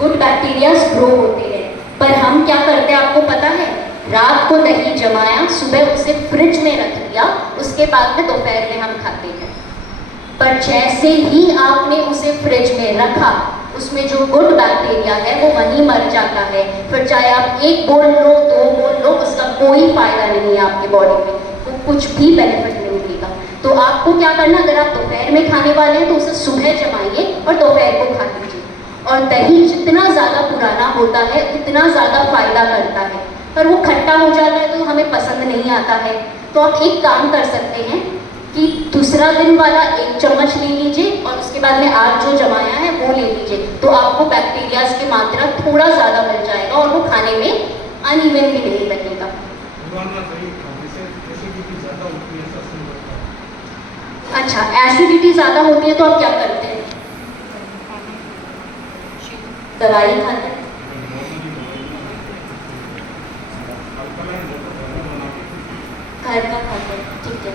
गुड बैक्टीरियाज ग्रो होते हैं। पर हम क्या करते हैं आपको पता है, रात को दही जमाया, सुबह उसे फ्रिज में रख दिया, उसके बाद में दोपहर में हम खाते हैं। पर जैसे ही आपने उसे फ्रिज में रखा, उसमें जो गुड बैक्टीरिया है वो वहीं मर जाता है। फिर चाहे आप 1 बोल लो, 2 बोल लो, उसका कोई फायदा नहीं है आपके बॉडी में, वो कुछ भी बेनिफिट नहीं देगा। तो आपको क्या करना, अगर आप दोपहर में खाने वाले हैं तो उसे सुबह जमाइए और दोपहर को खा लीजिए। और दही जितना ज़्यादा पुराना होता है उतना ज़्यादा फायदा करता है, पर वो खट्टा हो जाता है तो हमें पसंद नहीं आता है। तो आप एक काम कर सकते हैं कि दूसरा दिन वाला 1 चम्मच ले लीजिए और उसके बाद में आज जो जमाया है वो ले लीजिए, तो आपको बैक्टीरियाज की मात्रा थोड़ा ज़्यादा मिल जाएगा और वो खाने में अनइवन भी नहीं लगेगा। अच्छा, एसिडिटी ज़्यादा होती है तो आप क्या करते हैं? दवाई खाते हैं? घर का खाते हैं, ठीक है।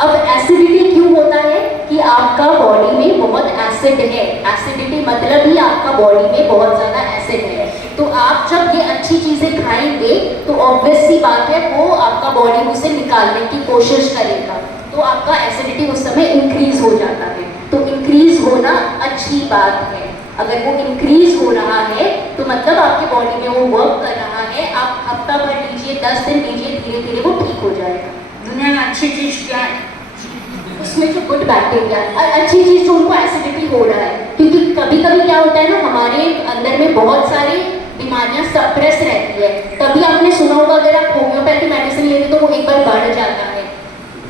अब एसिडिटी क्यों होता है कि आपका बॉडी में बहुत एसिड है। एसिडिटी मतलब ही आपका बॉडी में बहुत ज़्यादा एसिड है। तो आप जब ये अच्छी चीज़ें खाएंगे तो ऑब्वियस सी बात है वो आपका बॉडी उसे निकालने की कोशिश करेगा, तो आपका एसिडिटी उस समय इंक्रीज हो जाता है। तो इंक्रीज होना अच्छी बात है। अगर वो इंक्रीज हो रहा है तो मतलब आपके बॉडी में वो वर्क कर रहा है। आप हफ्ता भर लीजिए, 10 दिन लीजिए, धीरे धीरे वो ठीक हो जाएगा। दुनिया में अच्छी चीज क्या है? उसमें जो गुड बैक्टीरिया, अच्छी चीज़ जो उनको एसिडिटी हो रहा है। क्योंकि कभी कभी क्या होता है ना, हमारे अंदर में बहुत सारी बीमारियां सप्रेस रहती है। तभी आपने सुना होगा अगर आप होम्योपैथी मेडिसिन लेते तो वो एक बार बढ़ जाता है।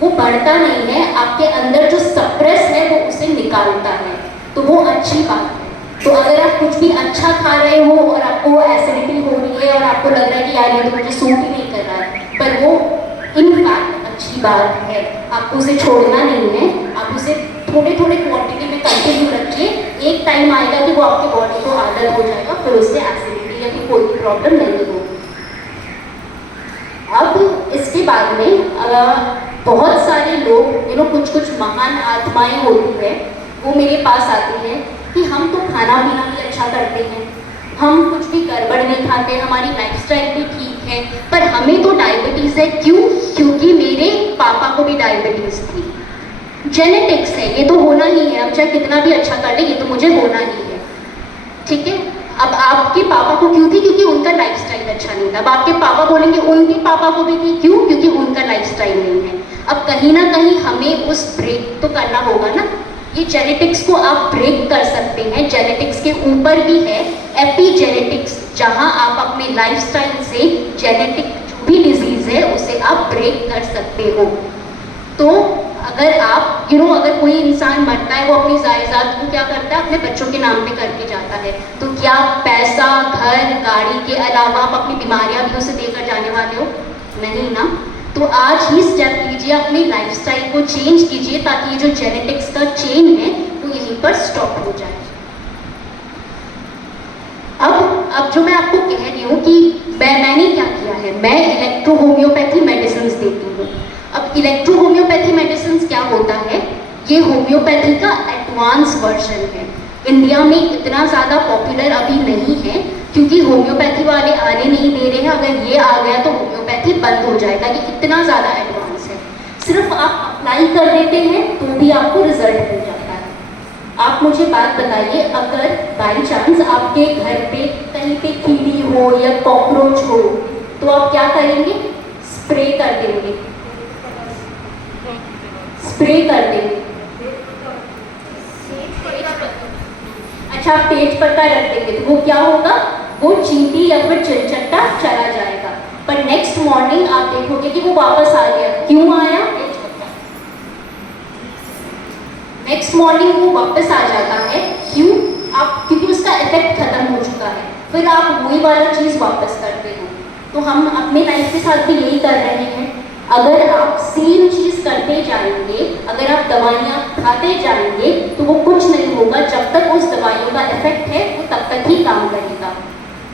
वो बढ़ता नहीं है, आपके अंदर जो सप्रेस है वो उसे निकालता है, तो वो अच्छी बात है। तो अगर आप कुछ भी अच्छा खा रहे हो और आपको एसिडिटी हो रही है और आपको लग रहा है कि यार ये तो मुझे सूट ही नहीं कर रहा है, पर वो इनफैक्ट अच्छी बात है। आपको उसे छोड़ना नहीं है, आप उसे थोड़े थोड़े क्वांटिटी में कंटिन्यू रखिए। एक टाइम आएगा कि वो आपके बॉडी को आदत हो जाएगा, फिर उससे एसिडिटी या फिर कोई भी प्रॉब्लम नहीं होगी। अब इसके बाद में बहुत सारे लोग कुछ कुछ महान आत्माएं होती है, वो मेरे पास आती हैं कि हम तो खाना पीना भी अच्छा करते हैं, हम कुछ भी गड़बड़ नहीं खाते, हमारी लाइफस्टाइल भी ठीक है, पर हमें तो डायबिटीज़ है। क्यों? क्योंकि मेरे पापा को भी डायबिटीज़ थी। जेनेटिक्स है, ये तो होना ही है, अब चाहे कितना भी अच्छा कर ले ये तो मुझे होना ही है, ठीक है। अब आपके पापा को क्यों थी? क्योंकि उनका लाइफस्टाइल अच्छा नहीं था। अब आपके पापा बोलेंगे उनके पापा को भी थी, क्यों? क्योंकि उनका लाइफस्टाइल नहीं है। अब कहीं ना कहीं हमें उस ब्रेक तो करना होगा ना। ये जेनेटिक्स को आप ब्रेक कर सकते हैं। जेनेटिक्स के ऊपर भी है एपीजेनेटिक्स, जहां आप अपने लाइफस्टाइल से जेनेटिक जो भी डिजीज है उसे आप ब्रेक कर सकते हो। तो अगर आप अगर कोई इंसान मरता है वो अपनी जायदाद को क्या करता है? अपने बच्चों के नाम पे करके जाता है। तो क्या पैसा, घर, गाड़ी के अलावा आप अपनी बीमारियां भी उसे देकर जाने वाले हो? नहीं ना। तो आज ही स्टेप लीजिए, अपनी लाइफस्टाइल को चेंज कीजिए ताकि ये जो जेनेटिक्स का चेन है वो यहीं पर स्टॉप हो जाए। अब जो मैं आपको कह रही हूँ कि मैंने क्या किया है, मैं इलेक्ट्रो होम्योपैथी मेडिसिन देती हूँ। अब इलेक्ट्रो होम्योपैथी मेडिसिन क्या होता है? ये होम्योपैथी का एडवांस वर्जन है। इंडिया में इतना ज़्यादा पॉपुलर अभी नहीं है क्योंकि होम्योपैथी वाले आने नहीं दे रहे हैं। अगर ये आ गया तो होम्योपैथी बंद हो जाएगा, ये इतना ज़्यादा एडवांस है। सिर्फ आप अप्लाई कर देते हैं तो भी आपको रिजल्ट मिल जाता है। आप मुझे बात बताइए, अगर बाई चांस आपके घर पे कहीं पे कीड़ी हो या कॉकरोच हो तो आप क्या करेंगे? स्प्रे कर देंगे, स्प्रे कर देंगे। अच्छा, आप तेज पत्ता रख देंगे तो वो क्या होगा? वो चींटी या फिर चिलचट्टा चला जाएगा। पर नेक्स्ट मॉर्निंग आप देखोगे कि वो वापस आ गया। क्यों आया? नेक्स्ट मॉर्निंग वो वापस आ जाता है। क्यों? क्योंकि उसका इफेक्ट खत्म हो चुका है। फिर आप वही वाला चीज़ वापस करते हो। तो हम अपने लाइफ के साथ भी यही कर रहे हैं। अगर आप सेम चीज़ करते जाएंगे, अगर आप दवाइयाँ खाते जाएंगे तो वो कुछ नहीं होगा। जब तक उस दवाइयों का इफेक्ट है वो तब तक ही काम करेगा।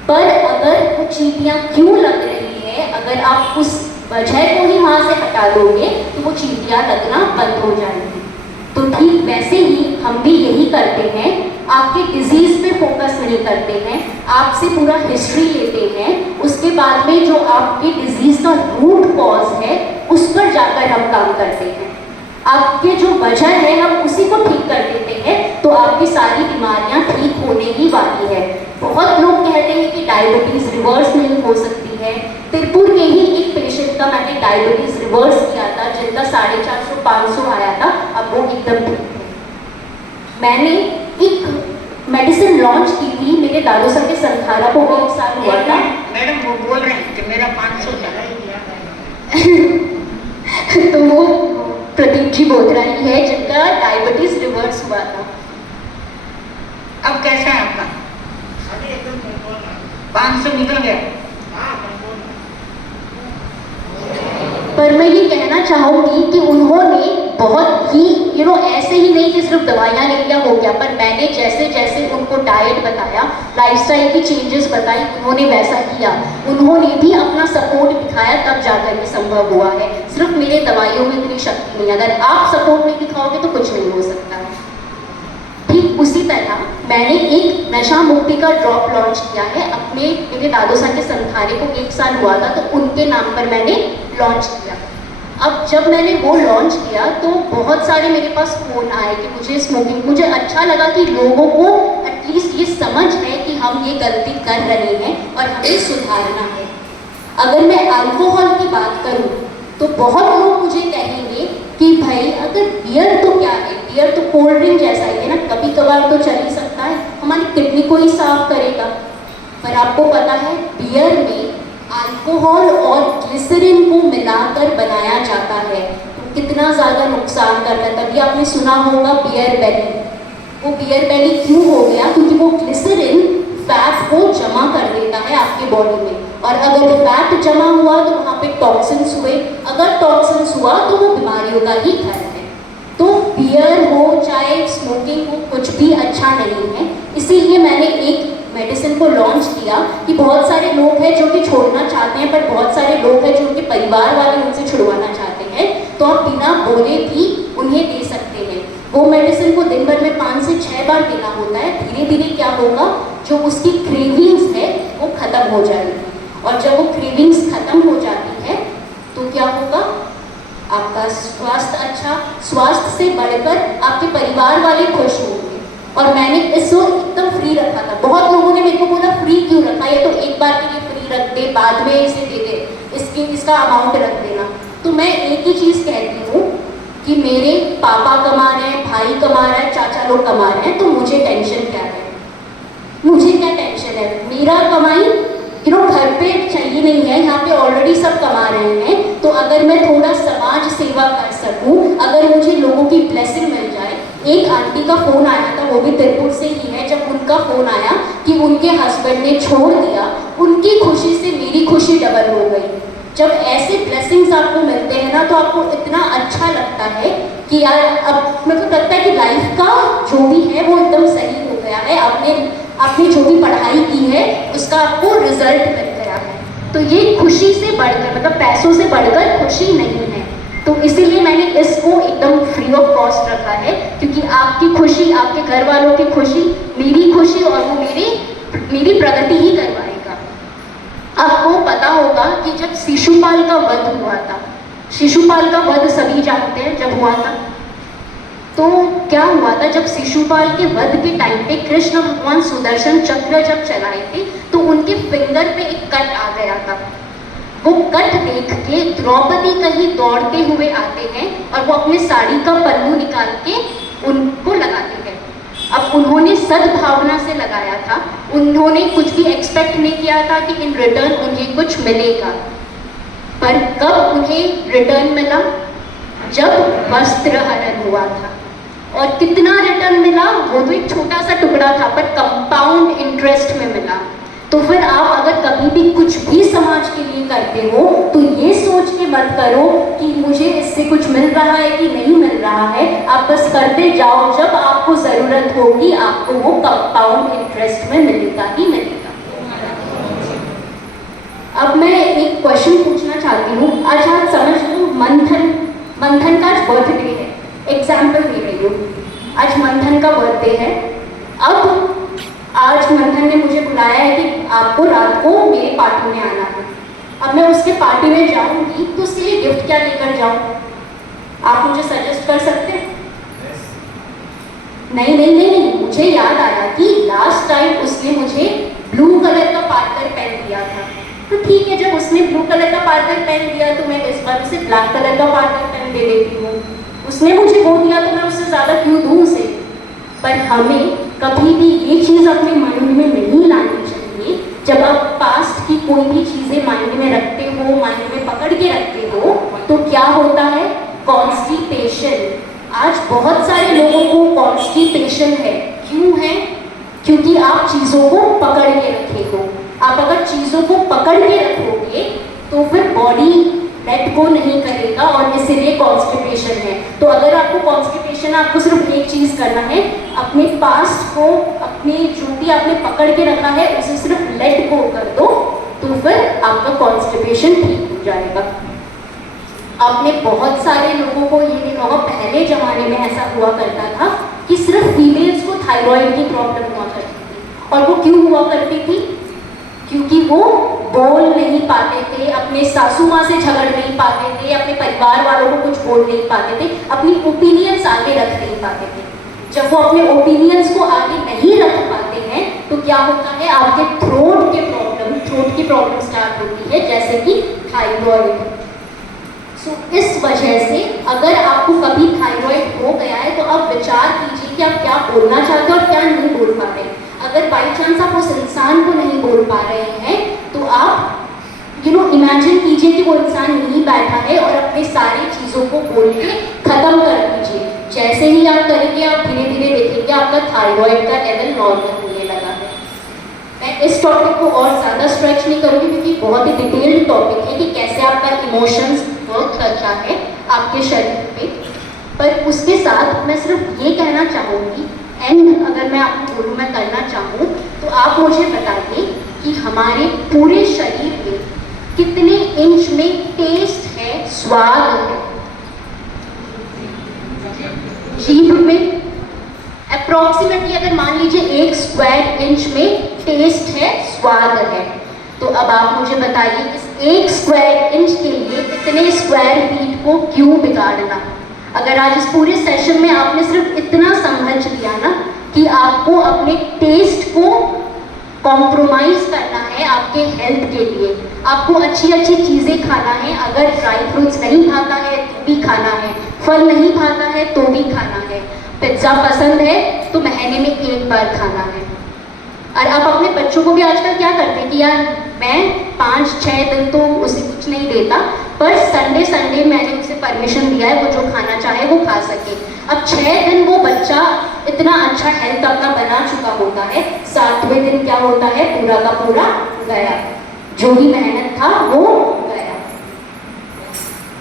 पर अगर वो चींटियाँ क्यों लग रही है, अगर आप उस वजह को ही वहाँ से हटा दोगे तो वो चींटियाँ लगना बंद हो जाएंगी। तो ठीक वैसे ही हम भी यही करते हैं, आपके डिजीज़ पे फोकस नहीं करते हैं, आपसे पूरा हिस्ट्री लेते हैं, उसके बाद में जो आपके डिजीज़ का रूट कॉज है उस पर जाकर हम काम करते हैं। आपके जो वजह है हम उसी को ठीक कर देते हैं तो आपकी सारी बीमारियां ठीक होने ही वाली है। बहुत लोग कहते हैं कि डायबिटीज़ रिवर्स नहीं हो सकती है। तिरपुर के ही एक पेशेंट का मैंने डायबिटीज़ रिवर्स किया था, जिनका 450-500 आया था, अब वो एकदम ठीक है। मैंने एक मेडिसिन लॉन्च की थी, मेरे दादू सर के संखारा को 1 साल हुआ था। मैडम वो बोल रहे हैं कि मेरा 500 था। तो वो प्रदीप जी बोधराई है जिनका डायबिटीज रिवर्स हुआ था। अब कैसा है आपका? 500 निकल गया। पर मैं ये कहना चाहूँगी कि उन्होंने बहुत ही ऐसे ही नहीं कि सिर्फ दवाइयाँ ले लिया हो गया, पर मैंने जैसे जैसे उनको डाइट बताया, लाइफस्टाइल की चेंजेस बताई, उन्होंने वैसा किया। उन्होंने भी अपना सपोर्ट दिखाया, तब जाकर के संभव हुआ है। सिर्फ मेरे दवाइयों में इतनी शक्ति नहीं, अगर आप सपोर्ट नहीं दिखाओगे तो कुछ नहीं हो सकता है। ठीक उसी तरह मैंने एक नशा मुक्ति का ड्रॉप लॉन्च किया है अपने, मेरे दादू साहब के संखारे को 1 साल हुआ था, तो उनके नाम पर मैंने लॉन्च किया। अब जब मैंने वो लॉन्च किया तो बहुत सारे मेरे पास फ़ोन आए कि मुझे अच्छा लगा कि लोगों को एटलीस्ट ये समझ है कि हम ये गलती कर रहे हैं और हमें सुधारना है। अगर मैं अल्कोहल की बात करूँ तो बहुत लोग मुझे कहेंगे कि भाई अगर बियर तो क्या है, बियर तो कोल्ड ड्रिंक जैसा ही है ना, कभी कभार तो चल ही सकता है, हमारी किडनी को ही साफ करेगा। पर आपको पता है बियर में अल्कोहल और ग्लिसरीन को मिलाकर बनाया जाता है, तो कितना ज़्यादा नुकसान करता है। तभी आपने सुना होगा बियर बेली। वो बियर बेली क्यों हो गया? क्योंकि वो ग्लिसरीन फैट को जमा कर देता है आपके बॉडी में, और अगर वो फैट जमा हुआ तो वहाँ पे टॉक्सिन्स हुए, अगर टॉक्सिन्स हुआ तो वो बीमारियों का ही घर है। तो बियर हो चाहे स्मोकिंग हो, कुछ भी अच्छा नहीं है। इसीलिए मैंने एक मेडिसिन को लॉन्च किया कि बहुत सारे लोग हैं जो कि छोड़ना चाहते हैं, पर बहुत सारे लोग हैं जो उनके परिवार वाले उनसे छुड़वाना चाहते हैं, तो आप बिना बोले भी उन्हें दे सकते हैं। वो मेडिसिन को दिन भर में 5 से 6 बार देना होता है। धीरे धीरे क्या होगा, जो उसकी क्रेविंग्स है वो खत्म हो जाएगी, और जब वो क्रेविंग्स खत्म हो जाती है तो क्या होगा, आपका स्वास्थ्य अच्छा, स्वास्थ्य से बढ़कर आपके परिवार वाले खुश होंगे। और मैंने इसको एकदम फ्री रखा था। बहुत लोगों ने मेरे को बोला फ्री क्यों रखा, ये तो एक बार के लिए फ्री रख दे, बाद में इसे दे दे, इसका अमाउंट रख देना। तो मैं एक ही चीज़ कहती हूँ कि मेरे पापा कमा रहे हैं, भाई कमा रहा है, चाचा लोग कमा रहे हैं, तो मुझे टेंशन क्या है? मुझे क्या टेंशन है? मेरा कमाई घर पे चाहिए नहीं है, यहाँ पे ऑलरेडी सब कमा रहे हैं। तो अगर मैं थोड़ा समाज सेवा कर सकूँ, अगर मुझे लोगों की ब्लेसिंग मिल जाए। एक आंटी का फ़ोन आया था, वो भी तिरपुर से ही है, जब उनका फ़ोन आया कि उनके हस्बैंड ने छोड़ दिया, उनकी खुशी से मेरी खुशी डबल हो गई। जब ऐसे ब्लेसिंग्स आपको मिलते हैं ना, तो आपको इतना अच्छा लगता है कि यार अब मेरे को लगता है कि लाइफ का जो भी है वो एकदम सही हो गया है। आपने जो भी पढ़ाई की है उसका आपको रिजल्ट मिल गया है। तो ये खुशी से बढ़कर, मतलब पैसों से बढ़कर खुशी नहीं है। तो इसीलिए मैंने इसको एकदम फ्री ऑफ कॉस्ट रखा है, क्योंकि आपकी खुशी, आपके घर वालों की खुशी, मेरी खुशी, और वो मेरी प्रगति ही करवाएगा। आपको पता होगा कि जब शिशुपाल का वध हुआ था, शिशुपाल का वध सभी जानते हैं जब हुआ था, तो क्या हुआ था, जब शिशुपाल के वध के टाइम पे कृष्ण भगवान सुदर्शन चक्र जब चलाए थे तो उनके फिंगर पे एक कट आ गया था। वो कट देख के द्रौपदी कहीं दौड़ते हुए आते हैं और वो अपने साड़ी का पल्लू निकाल के उनको लगाते हैं। अब उन्होंने सद्भावना से लगाया था, उन्होंने कुछ भी एक्सपेक्ट नहीं किया था कि इन रिटर्न उन्हें कुछ मिलेगा। पर कब उन्हें रिटर्न मिला? जब वस्त्र हरण हुआ था। और कितना रिटर्न मिला? वो तो एक छोटा सा टुकड़ा था, पर कंपाउंड इंटरेस्ट में मिला। तो फिर आप अगर कभी भी कुछ भी समाज के लिए करते हो तो ये सोच के मत करो कि मुझे इससे कुछ मिल रहा है कि नहीं मिल रहा है। आप बस करते जाओ, जब आपको ज़रूरत होगी आपको वो कंपाउंड इंटरेस्ट में मिलेगा ही मिलेगा। अब मैं एक क्वेश्चन पूछना चाहती हूँ। आज आप समझ लो मंथन का आज बर्थडे है, एग्जाम्पल दे रही हूँ, आज मंथन का बर्थडे है। अब आज मंथन ने मुझे बुलाया है कि आपको रात को मेरे पार्टी में आना है। अब मैं उसके पार्टी में जाऊंगी तो उसके लिए गिफ्ट क्या लेकर जाऊं? आप मुझे सजेस्ट कर सकते हैं? नहीं, मुझे याद आया कि लास्ट टाइम उसने मुझे ब्लू कलर का पार्कर पहन दिया था। तो ठीक है, जब उसने ब्लू कलर का पार्कर पहन दिया तो मैं इस बार उसे ब्लैक कलर का पार्कर पहन दे देती हूँ। उसने मुझे वो दिया तो मैं उससे ज़्यादा क्यों दूँ उसे? पर हमें कभी भी ये चीज़ अपने माइंड में नहीं लानी चाहिए। जब आप पास्ट की कोई भी चीज़ें माइंड में रखते हो, माइंड में पकड़ के रखते हो, तो क्या होता है? कॉन्स्टिपेशन। आज बहुत सारे लोगों को कॉन्स्टिपेशन है। क्यों है? क्योंकि आप चीज़ों को पकड़ के रखे हो। आप अगर चीज़ों को पकड़ के रखोगे तो फिर बॉडी लेट गो नहीं करेगा और इसीलिए कॉन्स्टिपेशन है। तो अगर आपको कॉन्स्टिपेशन है, आपको सिर्फ एक चीज़ करना है, अपने पास्ट को, अपने जो भी आपने पकड़ के रखा है उसे सिर्फ लेट गो कर दो, तो फिर आपका कॉन्स्टिपेशन ठीक हो जाएगा। आपने बहुत सारे लोगों को ये देखा होगा, पहले ज़माने में ऐसा हुआ करता था कि सिर्फ फीमेल्स को थायराइड की प्रॉब्लम हुआ करती थी। और वो क्यों हुआ करती थी? क्योंकि वो बोल नहीं पाते थे, अपने सासू माँ से झगड़ नहीं पाते थे, अपने परिवार वालों को कुछ बोल नहीं पाते थे, अपनी ओपिनियंस आगे रख नहीं पाते थे। जब वो अपने ओपिनियंस को आगे नहीं रख पाते हैं तो क्या होता है, आपके थ्रोट की प्रॉब्लम स्टार्ट होती है, जैसे कि थायराइड। सो इस वजह से अगर आपको कभी थायराइड हो गया है तो आप विचार कीजिए कि आप क्या बोलना चाहते हो और क्या नहीं बोल पा रहे हैं। अगर बाई चांस आप उस इंसान को नहीं बोल पा रहे हैं तो आप इमेजिन कीजिए कि वो इंसान नहीं बैठा है और अपने सारी चीज़ों को बोल के ख़त्म कर दीजिए। जैसे ही आप करेंगे आप धीरे धीरे देखेंगे आपका थायराइड का लेवल नॉर्मल होने लगा है। मैं इस टॉपिक को और ज़्यादा स्ट्रेच नहीं करूँगी क्योंकि बहुत ही डिटेल्ड टॉपिक है कि कैसे आपका इमोशंस वर्क करता है आपके शरीर पे। पर उसके साथ मैं सिर्फ ये कहना चाहूँगी, एंड अगर मैं आपको बोलूँ, मैं करना चाहूँ तो आप मुझे बताइए कि हमारे पूरे शरीर में कितने इंच में टेस्ट है, स्वाद है? जीभ में अप्रॉक्सीमेटली अगर मान लीजिए 1 स्क्वायर इंच में टेस्ट है, स्वाद है। तो अब आप मुझे बताइए इस 1 स्क्वायर इंच के लिए इतने स्क्वायर फीट को क्यों बिगाड़ना? अगर आज इस पूरे सेशन में आपने सिर्फ इतना समझ लिया ना कि आपको अपने टेस्ट को कॉम्प्रोमाइज़ करना है आपके हेल्थ के लिए, आपको अच्छी अच्छी चीज़ें खाना है, अगर ड्राई फ्रूट्स नहीं खाता है तो भी खाना है, फल नहीं खाता है तो भी खाना है, पिज्ज़ा पसंद है तो महीने में 1 बार खाना है। और आप अपने बच्चों को भी आजकल क्या करते हैं कि यार मैं 5-6 दिन तो उसे कुछ नहीं देता, पर संडे मैंने उसे परमिशन दिया है वो जो खाना चाहे वो खा सके। अब 6 दिन वो बच्चा इतना अच्छा हेल्थ अपना बना चुका होता है, 7वें दिन क्या होता है, पूरा का पूरा गया, जो भी मेहनत था वो गया।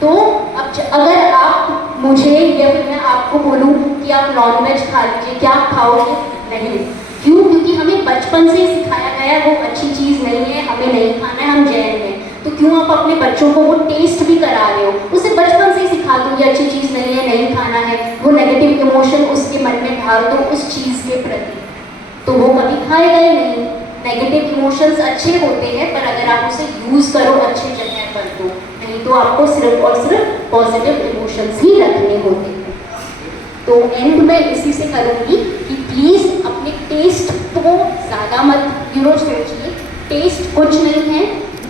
तो अब अगर आप मुझे या फिर मैं आपको बोलूँ कि आप नॉनवेज खा लीजिए, क्या आप खाओगे? नहीं। क्यों? क्योंकि हमें बचपन से ही सिखाया गया है वो अच्छी चीज़ नहीं है, हमें नहीं खाना है, हम जैन हैं। तो क्यों आप अपने बच्चों को वो टेस्ट भी करा रहे हो? उसे बचपन से ही सिखा दो ये अच्छी चीज़ नहीं है, नहीं खाना है, वो नेगेटिव इमोशन उसके मन में डाल दो उस चीज़ के प्रति, तो वो कभी खाएगा ही नहीं। नेगेटिव इमोशंस अच्छे होते हैं पर अगर आप उसे यूज़ करो अच्छे जगह पर तो, नहीं तो आपको सिर्फ और सिर्फ पॉजिटिव इमोशंस ही रखने होते हैं। तो एंड में इसी से करूँगी कि प्लीज़ अपने टेस्ट को ज़्यादा मत सोचिए। टेस्ट कुछ नहीं है,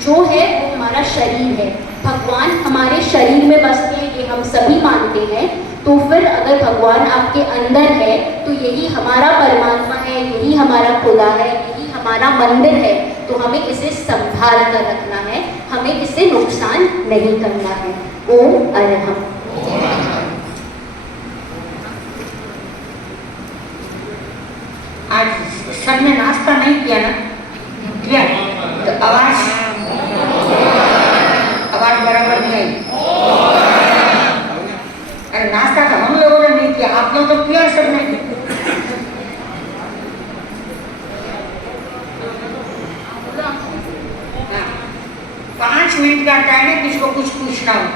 जो है वो हमारा शरीर है। भगवान हमारे शरीर में बसते हैं ये हम सभी मानते हैं। तो फिर अगर भगवान आपके अंदर है तो यही हमारा परमात्मा है, यही हमारा खुदा है, यही हमारा मंदिर है। तो हमें इसे संभाल कर रखना है, हमें इसे नुकसान नहीं करना है। ओम अरहम। आज सबने नाश्ता नहीं किया ना? किया तो आवाज बराबर नहीं आई। अरे नाश्ता तो हम लोगों ने नहीं किया, आप लोग तो किया सबने। हाँ, 5 मिनट का टाइम है, किसको कुछ पूछना हो।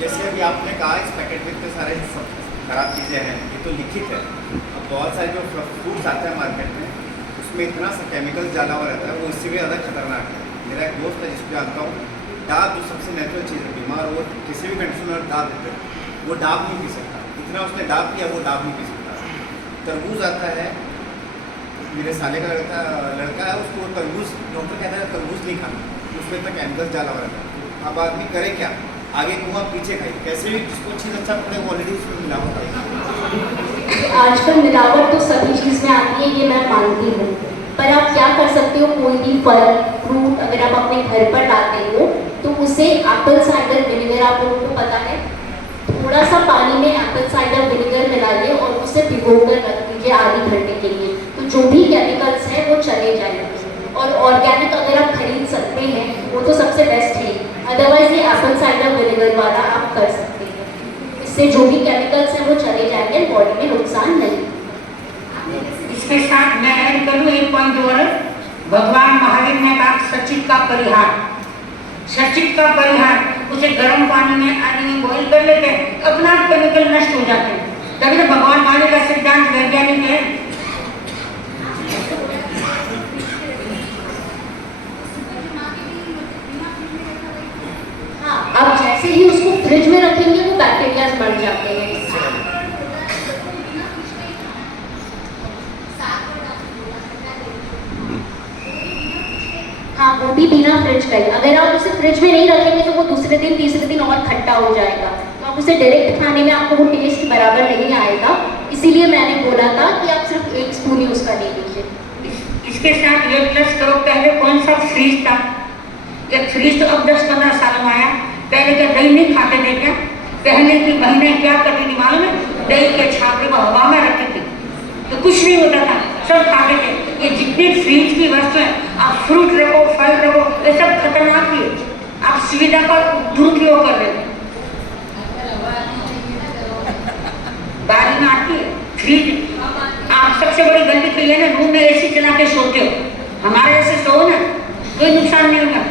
जैसे अभी आपने कहा इस पैकेट में इतने सारे खराब चीज़ें हैं, ये तो लिखित है। अब बहुत सारे जो फ्रूट्स आते हैं मार्केट में उसमें इतना सा केमिकल डाला हुआ रहता है, वो इससे भी ज़्यादा खतरनाक है। मेरा एक दोस्त है जिसको जानता हूँ, डाब जो सबसे नेचुरल चीज़ है, बीमार हो किसी भी कंडीशन में डाब देते हैं, वो डाब नहीं पी सकता। इतना उसने डाब पिया, वो डाब नहीं पी सकता। तरबूज आता है, मेरे साले का लड़का है, उसको तरबूज डॉक्टर कहता है तरबूज नहीं खाना, उसमें इतना केमिकल डाला हुआ रहता है। अब आदमी करे क्या? आगे कुआं पीछे खाई, कैसे भी जिसको चीज़ अच्छा पड़े वो ऑलरेडी उसमें मिलावट आएगी। आजकल मिलावट तो सभी चीज़ में आती है, ये मैं मानती हूँ, पर आप क्या कर सकते हो, कोई भी फल फ्रूट अगर आप अपने घर पर लाते हो तो उसे एप्पल साइडर विनेगर, आप लोगों को पता है, थोड़ा सा पानी में एप्पल साइडर विनेगर मिलाइए और उसे भिगोकर रख दीजिए आधे घंटे के लिए, तो जो भी केमिकल्स हैं वो चले जाएंगे। और ऑर्गेनिक अगर आप खरीद सकते हैं वो तो सबसे बेस्ट है। अदरवाइज ये एप्पल साइडर विनेगर वाला आप कर सकते हैं। इससे जो भी केमिकल्स हैं वो चले जाएंगे, बॉडी में नुकसान नहीं। इसके साथ मैं ऐड करूँ एक पॉइंट और, भगवान महावीर ने कहा सचित का परिहार, सचित का परिहार, उसे गर्म पानी में आदि में बॉइल कर लेते हैं, अपना केमिकल नष्ट हो जाते हैं। तभी तो भगवान महावीर का सिद्धांत वैज्ञानिक है। हाँ, आप जैसे ही उसको फ्रिज में रखेंगे वो बैक्टीरिया मर जाते हैं। हाँ, वो भी बिना फ्रिज का ही। अगर आप उसे फ्रिज में नहीं रखेंगे तो वो दूसरे दिन तीसरे दिन और खट्टा हो जाएगा, तो आप उसे डायरेक्ट खाने में आपको वो टेस्ट बराबर नहीं आएगा। इसीलिए मैंने बोला था कि आप सिर्फ 1 स्पून ही उसका ले लीजिए। इसके साथ ये प्लस करो, पहले कौन सा फ्रीज था, एक फ्रीज तो अब 10-15 साल में आया। पहले क्या दही नहीं खाते थे क्या? पहले की बहनें क्या करती थी मालूम है? दही के छापे को हवा में रखते थे तो कुछ नहीं होता था, सब खाते थे। ये जितनी फ्रीज की वस्तु है, आप फ्रूट रखो, फल रखो, ये सब खतरनाक ही है। आप सुविधा का दुरुपयोग कर रहे हो। बारी में आती है फ्रीज। आप सबसे बड़ी गलती तो ये ना, रूम में एसी चला के सोते हो। हमारे ऐसे सो ना, कोई नुकसान नहीं होगा।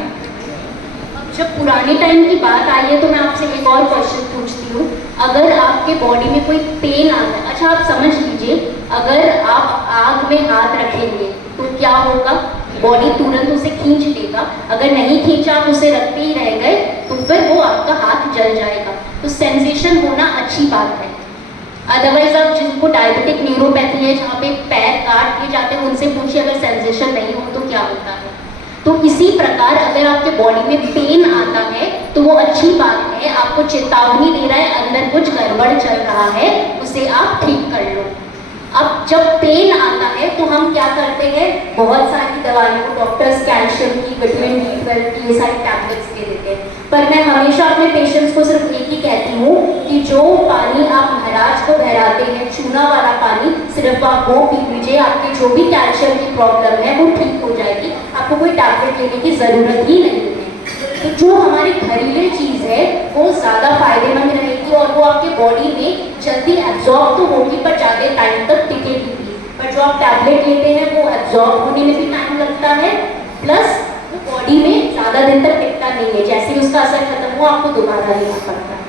जब पुराने टाइम की बात आई है तो मैं आपसे एक और क्वेश्चन पूछती हूँ। अगर आपके बॉडी में कोई पेन आता है, अच्छा आप समझ लीजिए, अगर आप आग में हाथ रखेंगे तो क्या होगा? बॉडी तुरंत उसे खींच लेगा। अगर नहीं खींचा, आप उसे रखते ही रह गए तो फिर वो आपका हाथ जल जाएगा। तो सेंसेशन होना अच्छी बात है। अदरवाइज आप जिनको डायबिटिक न्यूरोपैथी है, जहाँ पे पैर काट दिए जाते हैं, उनसे पूछिए अगर सेंसेशन नहीं हो तो क्या होता है। तो इसी प्रकार अगर आपके बॉडी में पेन आता है तो वो अच्छी बात है, आपको चेतावनी दे रहा है अंदर कुछ गड़बड़ चल रहा है, उसे आप ठीक कर लो। अब जब पेन आता है तो हम क्या करते हैं, बहुत सारी दवाइयों, डॉक्टर्स कैल्शियम की, विटामिन B12 की, ये सारी टैबलेट्स दे देते हैं। पर मैं हमेशा अपने पेशेंट्स को सिर्फ एक ही कहती हूँ कि जो पानी आप महाराज को बहराते हैं, चूना वाला पानी, सिर्फ आप वो पी लीजिए। आपकी जो भी कैल्शियम की प्रॉब्लम है वो ठीक हो जाएगी, आपको कोई टैबलेट लेने की ज़रूरत ही नहीं है। तो जो हमारी घरेलू चीज़ है वो ज़्यादा फायदेमंद रहेगी और वो आपके बॉडी में जल्दी एब्जॉर्ब तो होगी पर ज़्यादा टाइम तक टिकेगी भी। पर जो आप टैबलेट लेते हैं वो एब्जॉर्ब होने में भी टाइम लगता है, प्लस वो बॉडी में ज़्यादा दिन तक टिकता नहीं है। जैसे ही उसका असर खत्म हुआ आपको दोबारा लेना पड़ता है।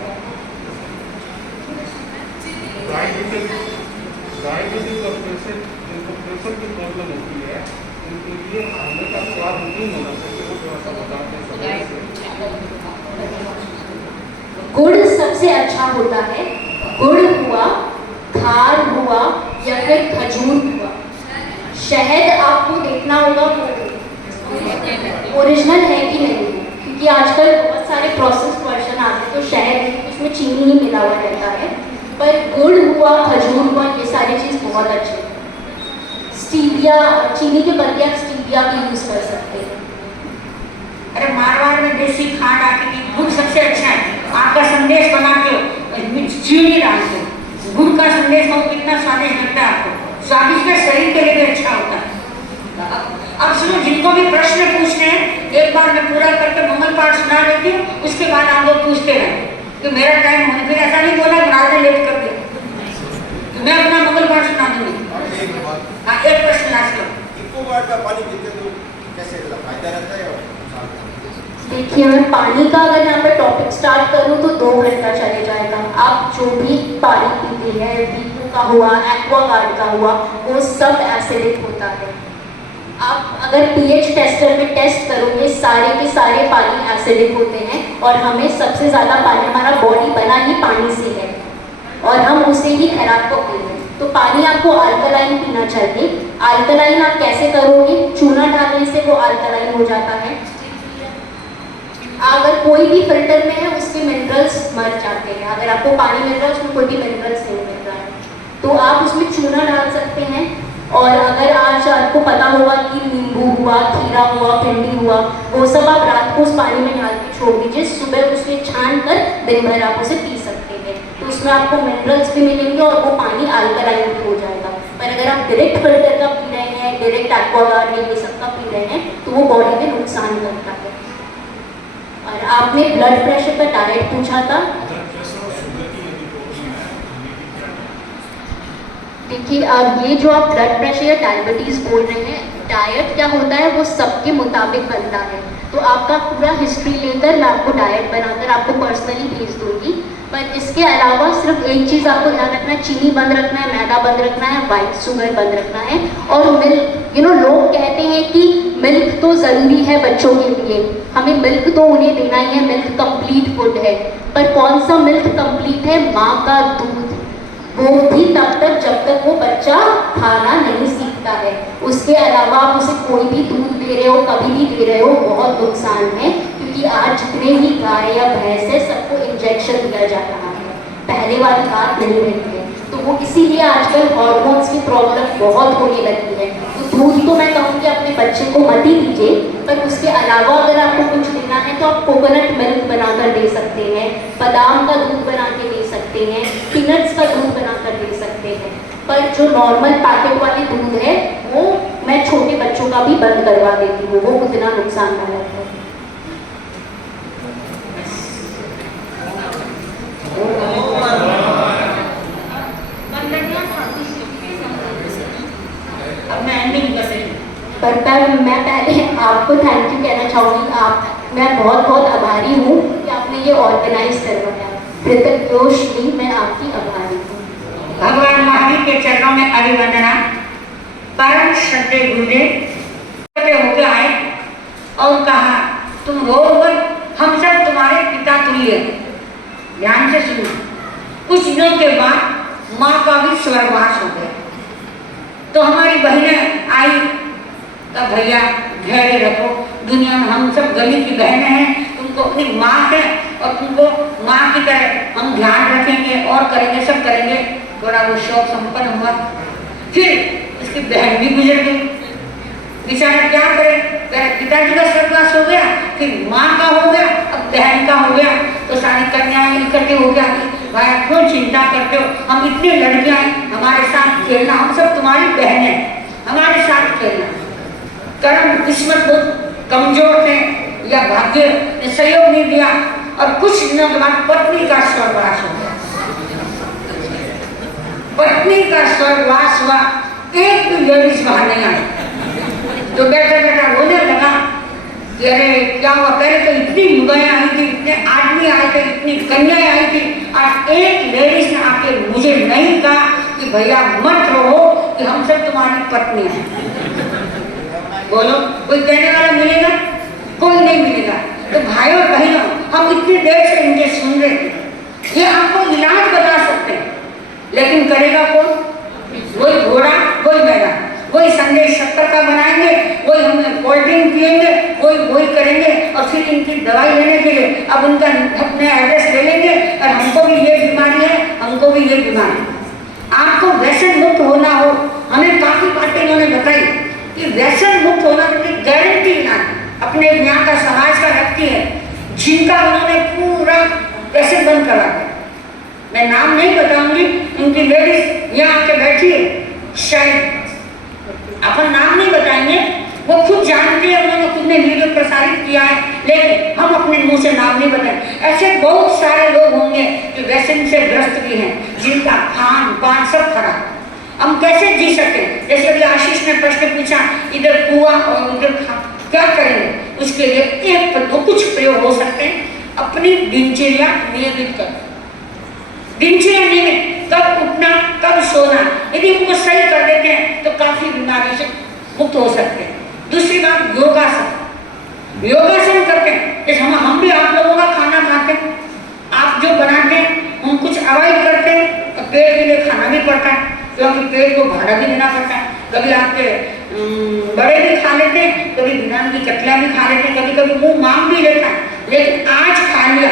डायबिटीज और प्रेशर, जिनको प्रेशर की प्रॉब्लम होती है, उनके लिए खाने का स्वाद नहीं होना चाहिए, वो थोड़ा सा बताते हैं। गुड़ सबसे अच्छा होता है। गुड़ हुआ, खार हुआ या फिर खजूर हुआ। शहद आपको देखना होगा ओरिजिनल है कि नहीं, क्योंकि आजकल बहुत सारे प्रोसेस वर्जन आते हैं तो शहद उसमें चीनी ही मिला हुआ रहता है। पर गुड़ हुआ, खजूर हुआ, ये सारी चीज़ बहुत अच्छी है। स्टीविया, चीनी के बदले आप स्टीविया भी यूज़ कर सकते हैं। अरे मारवाड़ में देसी खांड आती थी, गुड़ सबसे अच्छा है। आपका संदेश बनाते हो, चीनी डालते हो, गुड़ का संदेश हो, कितना स्वादिष्ट लगता है आपको। स्वादिष्ट में शरीर के लिए भी अच्छा होता है। अब सुनो, जिनको भी प्रश्न पूछने हैं, एक बार मैं पूरा करके मंगल पाठ सुना देती हूँ, उसके बाद आप लोग पूछते रहे कि मेरा टाइम होने, फिर ऐसा नहीं बोला रात में लेट कर दिया, तो मैं अपना मंगल पाठ सुना दूंगी। हाँ, एक प्रश्न लास्ट लो। इको का पानी पीते तो कैसे फायदा रहता है? देखिए, मैं पानी का अगर यहाँ पर टॉपिक स्टार्ट करूँ तो 2 घंटा चले जाएगा। आप जो भी पानी पीते हैं, वीकू का हुआ, एक्वागार्ड का हुआ, वो सब एसिडिक होता है। आप अगर pH टेस्टर में टेस्ट करोगे, सारे के सारे पानी एसिडिक होते हैं और हमें सबसे ज़्यादा पानी, हमारा बॉडी बना ही पानी से है और हम उसे ही खराब करते हैं। तो पानी आपको अल्कलाइन पीना चाहिए। अल्कलाइन आप कैसे करोगे? चूना डालने से वो अल्कलाइन हो जाता है। अगर कोई भी फिल्टर में है उसके मिनरल्स मर जाते हैं। अगर आपको पानी मिल रहा है उसमें कोई भी मिनरल्स नहीं मिल रहा है तो आप उसमें चूना डाल सकते हैं। और अगर आज आपको पता होगा कि नींबू हुआ, खीरा हुआ, भिंडी हुआ, वो सब आप रात को उस पानी में डाल के छोड़ दीजिए, सुबह उसमें छान कर दिन भर आप उसे पी सकते हैं। तो उसमें आपको मिनरल्स भी मिलेंगे और वो पानी अल्कलाइन भी हो जाएगा। पर अगर आप डायरेक्ट फिल्टर का पी रहे हैं, डायरेक्ट एक्वागार्ड ये सब का पी रहे हैं तो वो बॉडी में नुकसान करता है। और आपने ब्लड प्रेशर का डायट पूछा था। देखिए, अब ये जो आप ब्लड प्रेशर या डायबिटीज़ बोल रहे हैं, डाइट क्या होता है वो सबके मुताबिक बनता है। तो आपका पूरा हिस्ट्री लेकर मैं आपको डाइट बनाकर आपको पर्सनली भेज दूंगी। पर इसके अलावा सिर्फ एक चीज़ आपको ध्यान रखना है, चीनी बंद रखना है, मैदा बंद रखना है, वाइट शुगर बंद रखना है। और मिल्क, लोग कहते हैं कि मिल्क तो ज़रूरी है बच्चों के लिए, हमें मिल्क तो उन्हें देना ही है, मिल्क कंप्लीट फूड है। पर कौन सा मिल्क कंप्लीट है? माँ का दूध, वो भी तब तक जब तक वो बच्चा खाना नहीं सीखता है। उसके अलावा आप उसे कोई भी दूध दे रहे हो, कभी भी दे रहे हो, बहुत नुकसान है। क्योंकि आज जितने ही गाय या भैंस है सबको इंजेक्शन दिया जा रहा है, पहले वाली बात नहीं रही है। तो वो इसीलिए आजकल हॉर्मोन्स की प्रॉब्लम बहुत होने लगी है। तो दूध तो मैं कहूँगी अपने बच्चे को मत ही दीजिए, पर उसके अलावा अगर आपको कुछ देना है तो आप कोकोनट मिल्क बनाकर दे सकते हैं, बादाम का दूध बना के दे सकते हैं, पीनट्स का दूध बनाकर दे सकते हैं। पर जो नॉर्मल पैकेट वाले दूध है वो मैं छोटे बच्चों का भी बंद करवा देती हूँ, वो उतना नुकसानदायक है। अब मैं एंडिंग कर रही हूँ। पर मैं पहले आपको थैंक यू कहना चाहूँगी। मैं बहुत बहुत आभारी हूँ कि आपने ये ऑर्गेनाइज करवाया। कृतज्ञ मैं आपकी आभारी हूँ। भगवान महावीर के चरणों में अभिवंदना। परम श्रद्धेय गुरुदेव होके आए और कहा, तुम रो मत, हम सब तुम्हारे पिता तुल्य। ध्यान से सुनो। कुछ दिनों के बाद माँ का भी स्वर्गवास हो गया। तो हमारी बहनें आई, तब भैया धैर्य रखो, दुनिया में हम सब गली की बहनें हैं, तुमको अपनी माँ है और तुमको माँ की तरह हम ध्यान रखेंगे और करेंगे, सब करेंगे। थोड़ा वो शौक संपन्न हुआ। फिर उसकी बहन भी गुजर गई, बेचारा क्या करे, पिताजी का स्वर्गवास हो गया, फिर माँ का हो गया, अब बहन का हो गया। तो सारी कन्याएं इकट्ठे हो गया, भाई क्यों चिंता करते हो, हम इतनी लड़कियां हैं, हमारे साथ खेलना, हम सब तुम्हारी बहनें, हमारे साथ खेलना। कर्म किस्मत बहुत कमजोर थे या भाग्य ने सहयोग नहीं दिया और कुछ दिनों के बाद पत्नी का स्वर्गवास हो गया। पत्नी का स्वर्गवास हुआ, एक भी लेडीज वहां नहीं आई। तो बेटा बेटा रोने लगा कि अरे क्या हुआ, पहले तो इतनी लुगाएं आई थी, इतने आदमी आए थे, इतनी कन्याएं आई थी, और एक लेडीज ने आके मुझे नहीं कहा कि भैया मत रो कि हम सब तुम्हारी पत्नी हैं। बोलो, कोई कहने वाला मिलेगा? कोई नहीं मिलेगा। तो भाइयों बहनों, हम इतनी देर से इनके सुन रहे थे, ये आपको इलाज बता सकते हैं, लेकिन करेगा कौन? वही घोड़ा, वही मैदान, वही संदेश 70 का बनाएंगे, वही हम कोल्ड ड्रिंक पिएंगे, वही करेंगे। और फिर इनकी दवाई लेने के लिए अब उनका अपने एड्रेस ले लेंगे और हमको भी ये बीमारी है, हमको भी ये बीमारी। आपको व्यसन मुक्त होना हो, हमें काफी बातें इन्होंने बताई कि व्यसन मुक्त होना उनकी गारंटी ना अपने यहाँ का समाज का व्यक्ति है जिनका उन्होंने पूरा व्यसन बंद करा दिया। मैं नाम नहीं बताऊंगी, उनकी लेडीज यहाँ आके बैठी है, शायद अपन नाम नहीं बताएंगे, वो खुद जानती है, उन्होंने खुद ने वीडियो प्रसारित किया है, लेकिन हम अपने मुंह से नाम नहीं बताएंगे। ऐसे बहुत सारे लोग होंगे जो व्यसन से ग्रस्त भी हैं, जिनका खान पान सब खराब। हम कैसे जी सकते? जैसे अभी आशीष ने प्रश्न पूछा, इधर कुआं और उधर क्या करेंगे? उसके लिए एक तो कुछ प्रयोग हो सकते हैं, अपनी दिनचर्या नियमित कर, दिनचर्या नियमित, कब उठना कब सोना, यदि उनको सही कर देते हैं तो काफी बीमारियों से मुक्त हो सकते हैं। दूसरी बात, योगासन। योगासन करते हैं, जैसे हम भी आप लोगों का खाना खाते हैं, आप जो बनाते हैं हम कुछ अवॉइड करते हैं, तो पेट के लिए खाना भी पड़ता है, क्योंकि पेट को भाड़ा भी देना पड़ता है। कभी आपके बड़े भी खा लेते हैं, कभी बिना की कटला भी खा लेते हैं, कभी कभी मुंह मांग भी लेता है, लेकिन आज खा लिया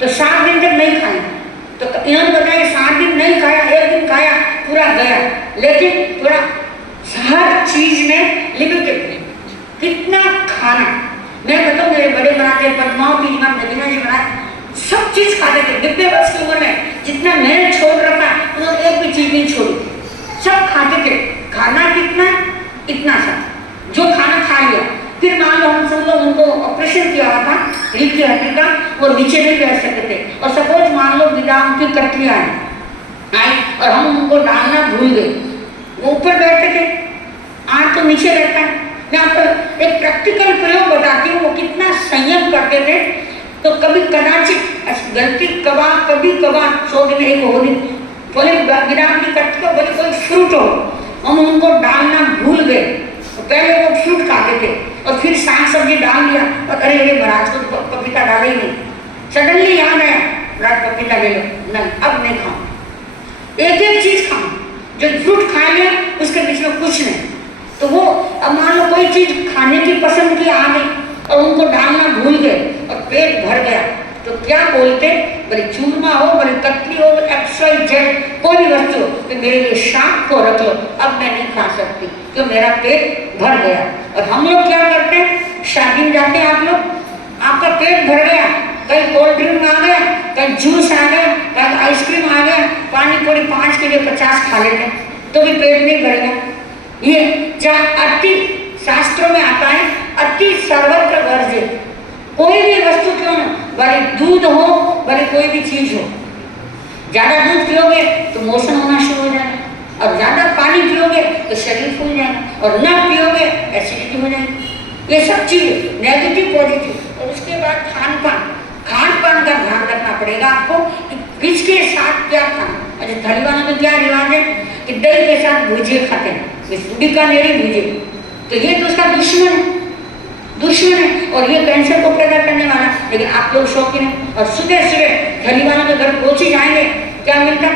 तो 7 दिन तक नहीं खाएंगे। तो इन्होंने बताया 7 दिन नहीं खाया, 1 दिन खाया, पूरा गया। लेकिन थोड़ा हर चीज में लिमिटेड, कितना खाना। मैं बताऊँ, मेरे बड़े बनाते पद्मावती जी, नगीना जी बनाते, सब चीज खाते थे। 90 वर्ष की उम्र में जितना मैंने छोड़ रखा, उन्होंने एक भी चीज नहीं छोड़ी, सब खाते थे। खाना कितना? इतना सा, जो खाना खा लिया। फिर मान लो हम सब लोग उनको ऑपरेशन किया हुआ था, रीढ़ की हड्डी का, वो नीचे नहीं बैठ सकते थे। और सपोज मान लो विदाम की कटलियाँ आई और हम उनको डालना भूल गए, वो ऊपर बैठते थे, आँख तो नीचे रहता है। मैं आपको एक प्रैक्टिकल प्रयोग बताती हूँ, वो कितना संयम करते थे। तो कभी कदाचित गलती कभी कभार 100 दिन एक होली बोले विराम की कटती को बोले कोई फ्रूट हो, हम उनको डालना भूल गए। पहले वो फ्रूट खाते थे और फिर साग सब्जी डाल दिया और अरे अरे महाराज को तो पपीता डाला ही नहीं। सडनली याद आया रात पपीता ले लो, नहीं अब नहीं खाऊं। एक एक चीज खाऊं, जो फ्रूट खा लिया उसके बीच में कुछ नहीं। तो वो अब मान लो कोई चीज खाने की पसंद की आ गई और उनको डालना भूल गए और पेट भर गया, तो क्या बोलते, भले चूरमा हो, भले कतली हो, XYZ कोई भी वस्तु हो, तो मेरे लिए शाम को रख लो, अब मैं नहीं खा सकती क्योंकि मेरा पेट भर गया। और हम लोग क्या करते हैं, शादी में जाते हैं आप लोग, आपका पेट भर गया, कहीं कोल्ड ड्रिंक आ गया, कहीं जूस आ गया, कहीं आइसक्रीम आ गया, पानी पूरी 5 के लिए 50 खा लेते हैं, तो भी पेट नहीं भरेगा। ये जहाँ अति शास्त्रों में आता है, अति सर्वत्र वर्जित। कोई भी वस्तु क्यों न, भले दूध हो, भले कोई भी चीज हो, ज्यादा दूध पियोगे तो मोशन होना शुरू हो जाएगा, और ज्यादा पानी पियोगे तो शरीर फूल जाएगा, और न पियोगे एसिडिटी हो जाएगी। ये सब चीज नेगेटिव पॉजिटिव। और उसके बाद खान पान का ध्यान रखना पड़ेगा आपको कि किसके साथ क्या खाना। अच्छा, धनवानों में क्या रिवाज है कि दही के साथ भुजिया खाते हैं, बीकानेरी भुजिया, तो ये तो उसका दुश्मन है और ये कैंसर को पैदा करने वाला। लेकिन आप लोग शौकीन हैं। और सुबह धनीवालों के घर पहुंची जाएंगे, क्या मिलता,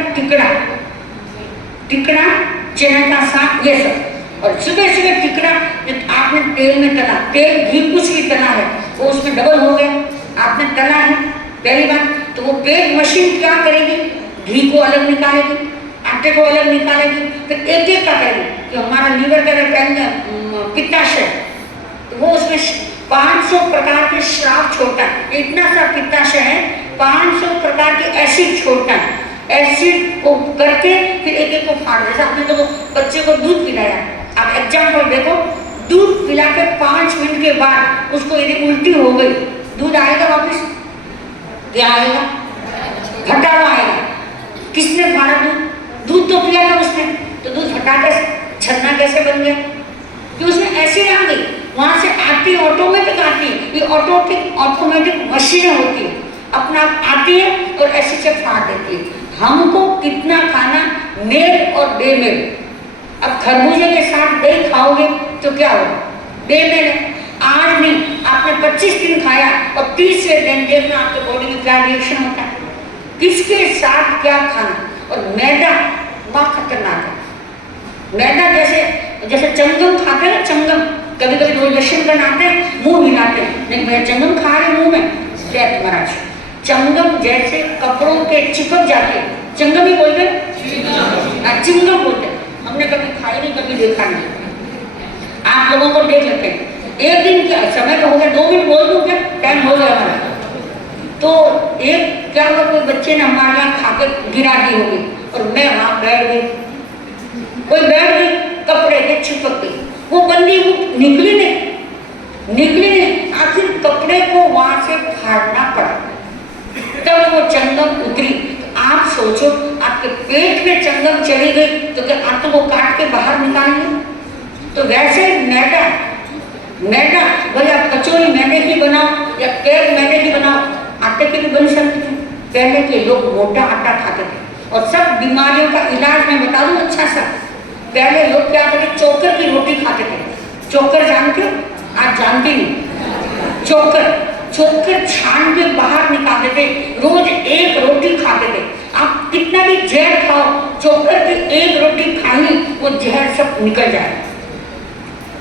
टिकड़ा चना का साग, ये सब। और सुबह टिकड़ा आपने तेल में तला, तेल घी कुछ भी तला है वो उसमें डबल हो गया, आपने तला है पहली बार, तो वो पेट मशीन क्या करेगी, घी को अलग निकालेगी, आटे को अलग निकालेगी, फिर एक एक का करेगी कि हमारा लीवर का पित्ताशय, तो वो उसमें 500 प्रकार के श्राप छोड़ता है। इतना सा पित्ताशय है, 500 प्रकार के एसिड छोड़ता है। एसिड को करके फिर एक एक को फाड़, जैसे आपने तो बच्चे को दूध पिलाया, आप एग्जाम्पल देखो, दूध पिला के 5 मिनट के बाद उसको यदि उल्टी हो गई, दूध आएगा वापस, क्या आएगा, घटावा आएगा। किसने फाड़ा दूध तो पिया था उसने, तो दूध हटाकर छन्ना कैसे बन गया, कि उसमें एसिड आ गई, वहां से आती ऑटोमेटिक आती है। ये ऑटोमेटिक मशीनें होती है, अपना आप आती है और एसिड से फाड़ देती है। हमको कितना खाना, मेल और बेमेल। अब खरबूजे के साथ दही खाओगे तो क्या होगा, बेमेल है। आज नहीं, आपने 25 दिन खाया और 30वें दिन देखना आपके बॉडी में क्या रिएक्शन होता है, किसके साथ क्या खाना। और मैदा बहुत खतरनाक है। मैदा जैसे चंगम खाते हैं, चंगम कभी कभी दूरदर्शन बनाते हैं, मुंह हिलाते हैं, नहीं मैं चंगम खा रहे मुंह में, महाराज चंगम जैसे कपड़ों के चिपक जाते हैं, चंगम ही बोलते हैं, चिंगम बोलते हैं। हमने कभी खाई नहीं, कभी देखा नहीं, आप लोगों को देख लेते हैं। एक दिन क्या समय तो हो गया, 2 मिनट बोल दूं क्या, टाइम हो गया हमारा। तो एक क्या हुआ, कोई बच्चे ने हमारे यहाँ खाकर गिरा दी होगी और मैं वहां बैठ गई, कोई बैठ गई, कपड़े के चिपक गई, वो बंदी वो निकली नहीं, आखिर कपड़े को वहां से फाड़ना पड़ा, तब वो चंगम उतरी। तो आप सोचो, आपके पेट में चंगम चली गई तो क्या आप तो वो काट के बाहर निकालेंगे। तो वैसे मैदा भले आप कचौरी मैदे की बनाओ या केक मैदे की बनाओ, आटे की भी बन सकती है। पहले के लोग मोटा आटा खाते थे और सब बीमारियों का इलाज मैं बता दूं अच्छा सा। पहले लोग क्या करते, चोकर की रोटी खाते थे। चोकर जानते हो, आज जानते नहीं। चोकर छान के बाहर निकालते थे, रोज एक रोटी खाते थे। आप कितना भी जहर खाओ, चोकर की एक रोटी खानी, वो जहर सब निकल जाए।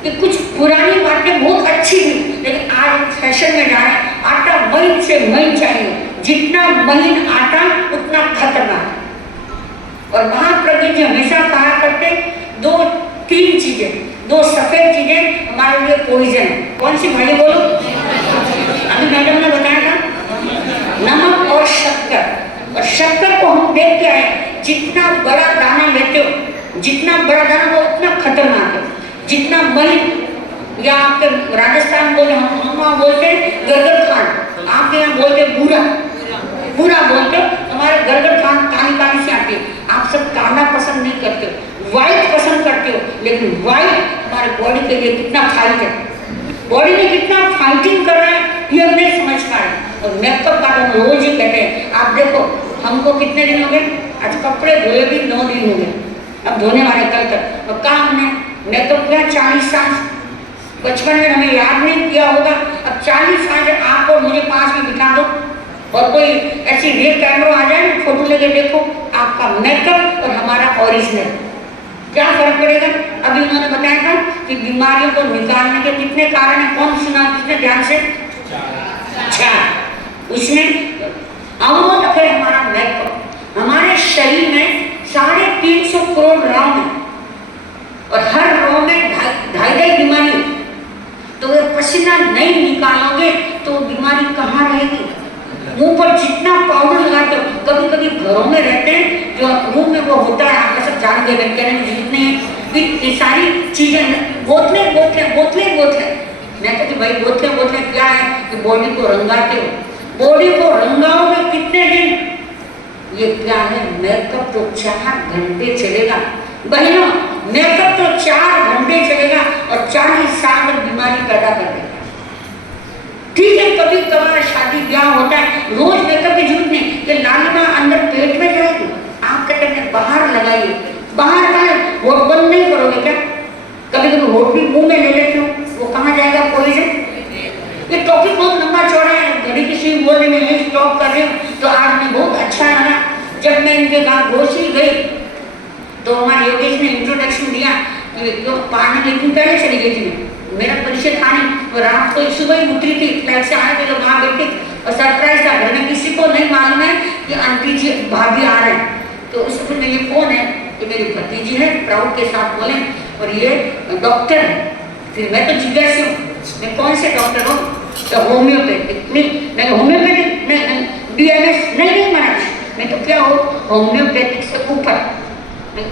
कि कुछ पुरानी बातें बहुत अच्छी थी, लेकिन आज फैशन में जाए, आटा महीन से महीन चाहिए, जितना महीन आटा उतना खतरनाक। और महाप्रज्ञ जी हमेशा कहा करते, 2-3 चीजें, 2 सफेद चीजें हमारे लिए पॉइजन है। कौन सी भाई बोलो, अभी मैडम ने बताया था, नमक और शक्कर। और शक्कर को हम देख के आए, जितना बड़ा दाना लेते हो, जितना बड़ा दाना वो उतना खतरनाक है, जितना महीन, या आपके राजस्थान बोले, हम बोलते हैं गरगर खान, आपके यहाँ बोलते बुरा बुरा बोलते हो, तुम्हारे घर काली काली से आती है। आप सब काला पसंद नहीं करते हो, व्हाइट पसंद करते हो, लेकिन व्हाइट हमारे बॉडी के लिए कितना फाइट है, बॉडी में कितना फाइटिंग कर रहा है ये हम नहीं समझ पा रहे। और मेकअप का हम रोज ही कहते हैं, आप देखो हमको कितने दिन हो गए, आज कपड़े धोए भी 9 दिन हो गए, अब धोने वाले कल तक। और कहा हमने मेकअप किया 40 साल, बचपन में हमें याद नहीं किया होगा, अब 40 साल आपको मुझे पास में बिठा दो और कोई ऐसी रेड कैमरा आ जाए ना, फोटो लेके देखो आपका मेकअप और हमारा ओरिजिनल, क्या फर्क पड़ेगा। अभी उन्होंने बताया था कि बीमारियों को निकालने के कितने कारण है, कौन सुना कितने ध्यान से, 4। उसमें अवरोध है हमारा मेकअप। हमारे शरीर में 350 करोड़ रॉग है और हर रॉग में 2.5 बीमारी। तो अगर पसीना नहीं निकालोगे तो बीमारी कहाँ रहेगी। मुंह पर जितना पाउडर लगाते हो, कभी कभी घरों में रहते हैं जो मुंह में वो होता है, आप सब जान गए वैज्ञानिक जितने ये सारी चीजें बोतलें। मैं कहती भाई बोतलें क्या है कि बॉडी को रंगाते हो, बॉडी को रंगाओगे कितने दिन, ये क्या है मेकअप तो 4 घंटे चलेगा बहनों, मेकअप तो 4 घंटे चलेगा और 40 साल तक बीमारी पैदा कर देगा। ठीक है कभी कभार शादी ब्याह होता है, रोज मेकअप की जरूरत नहीं, ये लालिमा अंदर पेट में जाएगी, आप कहते हैं बाहर लगाइए, बाहर का होठ बंद नहीं करोगे क्या, कभी कभी होठ भी मुंह में ले लेते हो, वो कहाँ जाएगा पॉइजन। ये टॉपिक बहुत लंबा चौड़ा है, घड़ी किसी बोल रहे मैं यही स्टॉप कर रही हूँ। तो आज मैं बहुत अच्छा लगा जब मैं इनके गाँव घोषी गई तो हमारे योगेश ने इंट्रोडक्शन दिया कि क्यों पानी, लेकिन पहले चली गई थी, मेरा परिचय था नहीं, और रात को सुबह ही उतरी थी, फ्लाइट से आए थे लोग वहाँ बैठे और सरप्राइज था, घर में किसी को नहीं मालूम है कि आंटी जी भाभी आ रहे हैं। तो उस समय ये कौन है, कि मेरी भतीजी है, प्राउड के साथ बोले, और ये डॉक्टर है। फिर मैं तो जिज्ञासु हूँ, मैं कौन से डॉक्टर हूँ, तो होम्योपैथिक नहीं, मैं होम्योपैथिक नहीं, DMS नहीं माना, मैं तो क्या हो होम्योपैथिक से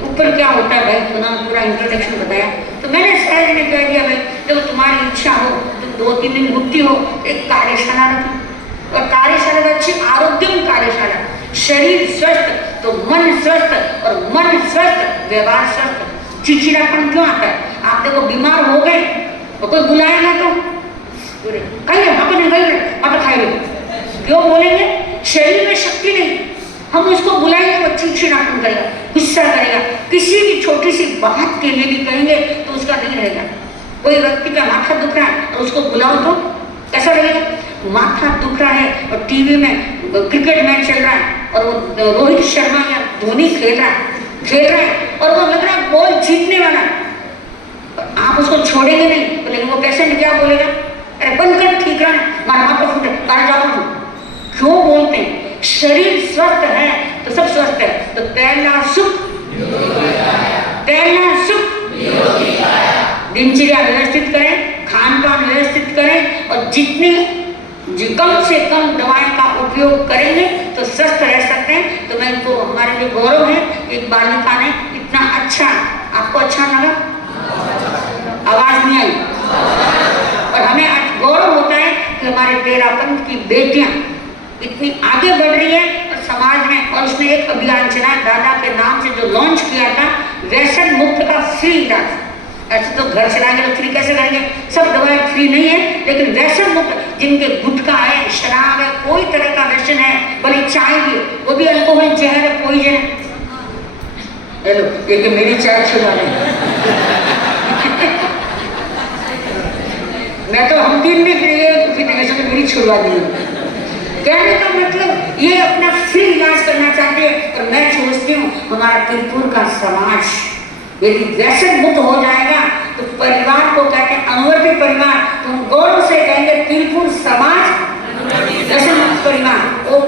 ऊपर क्या होता है भाई, सुना पूरा इंट्रोडक्शन बताया। तो मैंने सहज में कह दिया भाई जब तुम्हारी इच्छा हो तो 2-3 दिन मुक्ति हो, एक कार्यशाला रखी, और कार्यशाला अच्छी आरोग्यम कार्यशाला, शरीर स्वस्थ तो मन स्वस्थ, और मन स्वस्थ व्यवहार स्वस्थ। चिड़चिड़ापन क्यों आता है, आप देखो बीमार हो गए तो कोई बुलाएगा तो कहिए अपने गए अब खाइए, क्यों बोलेंगे, शरीर में शक्ति नहीं, हम उसको बुलाएंगे वो चिड़चिड़ापन करेगा, गुस्सा करेगा, किसी भी छोटी सी बात के लिए भी कहेंगे तो उसका नहीं रहेगा। कोई व्यक्ति का माथा दुख रहा है और उसको बुलाओ तो कैसा लगेगा, माथा दुख रहा है और टीवी में क्रिकेट मैच चल रहा है और वो रोहित शर्मा या धोनी खेल रहा है और वो लग रहा है बॉल जीतने वाला है, आप उसको छोड़ेंगे नहीं, लेकिन वो पेशेंट क्या बोलेगा, अरे बंद कर, ठीक रहा है, मारा माथा फूटे, क्यों बोलते हैं, शरीर स्वस्थ है तो सब स्वस्थ है। तो पहला सुख दिनचर्या व्यवस्थित करें, खान पान व्यवस्थित करें, और जितनी कम से कम दवाएं का उपयोग करेंगे तो स्वस्थ रह सकते हैं। तो मैं इनको, हमारे लिए गौरव है, एक बालिका ने इतना अच्छा, आपको अच्छा लगा, आवाज नहीं आई, और हमें आज गौरव होता है कि हमारे तेरापंथ की बेटियां इतनी आगे बढ़ रही है और समाज में, और उसने एक अभियान चला दादा के नाम से जो लॉन्च किया था, व्यसन मुक्त का फ्री इलाज। ऐसे तो घर चलाएंगे तो फ्री कैसे करेंगे, सब दवाएं फ्री नहीं है, लेकिन व्यसन मुक्त जिनके गुटखा है, शराब है, कोई तरह का व्यसन है, भले चाय भी, वो भी अल्कोहल जहर है, पॉइजन है। हेलो, ये मेरी चाय छुड़ा रही मैं तो हम 3 दिन फिर मेरी छुड़वा दी। कहने का मतलब ये अपना फ्री इलाज करना चाहते हैं, और मैं सोचती हूँ हमारा तिरपुर का समाज यदि व्यसन मुक्त हो जाएगा तो परिवार को कहते हैं अनुवर्ती परिवार, तो हम गौरव से कहेंगे तिरपुर समाज व्यसन मुक्त परिवार। ओम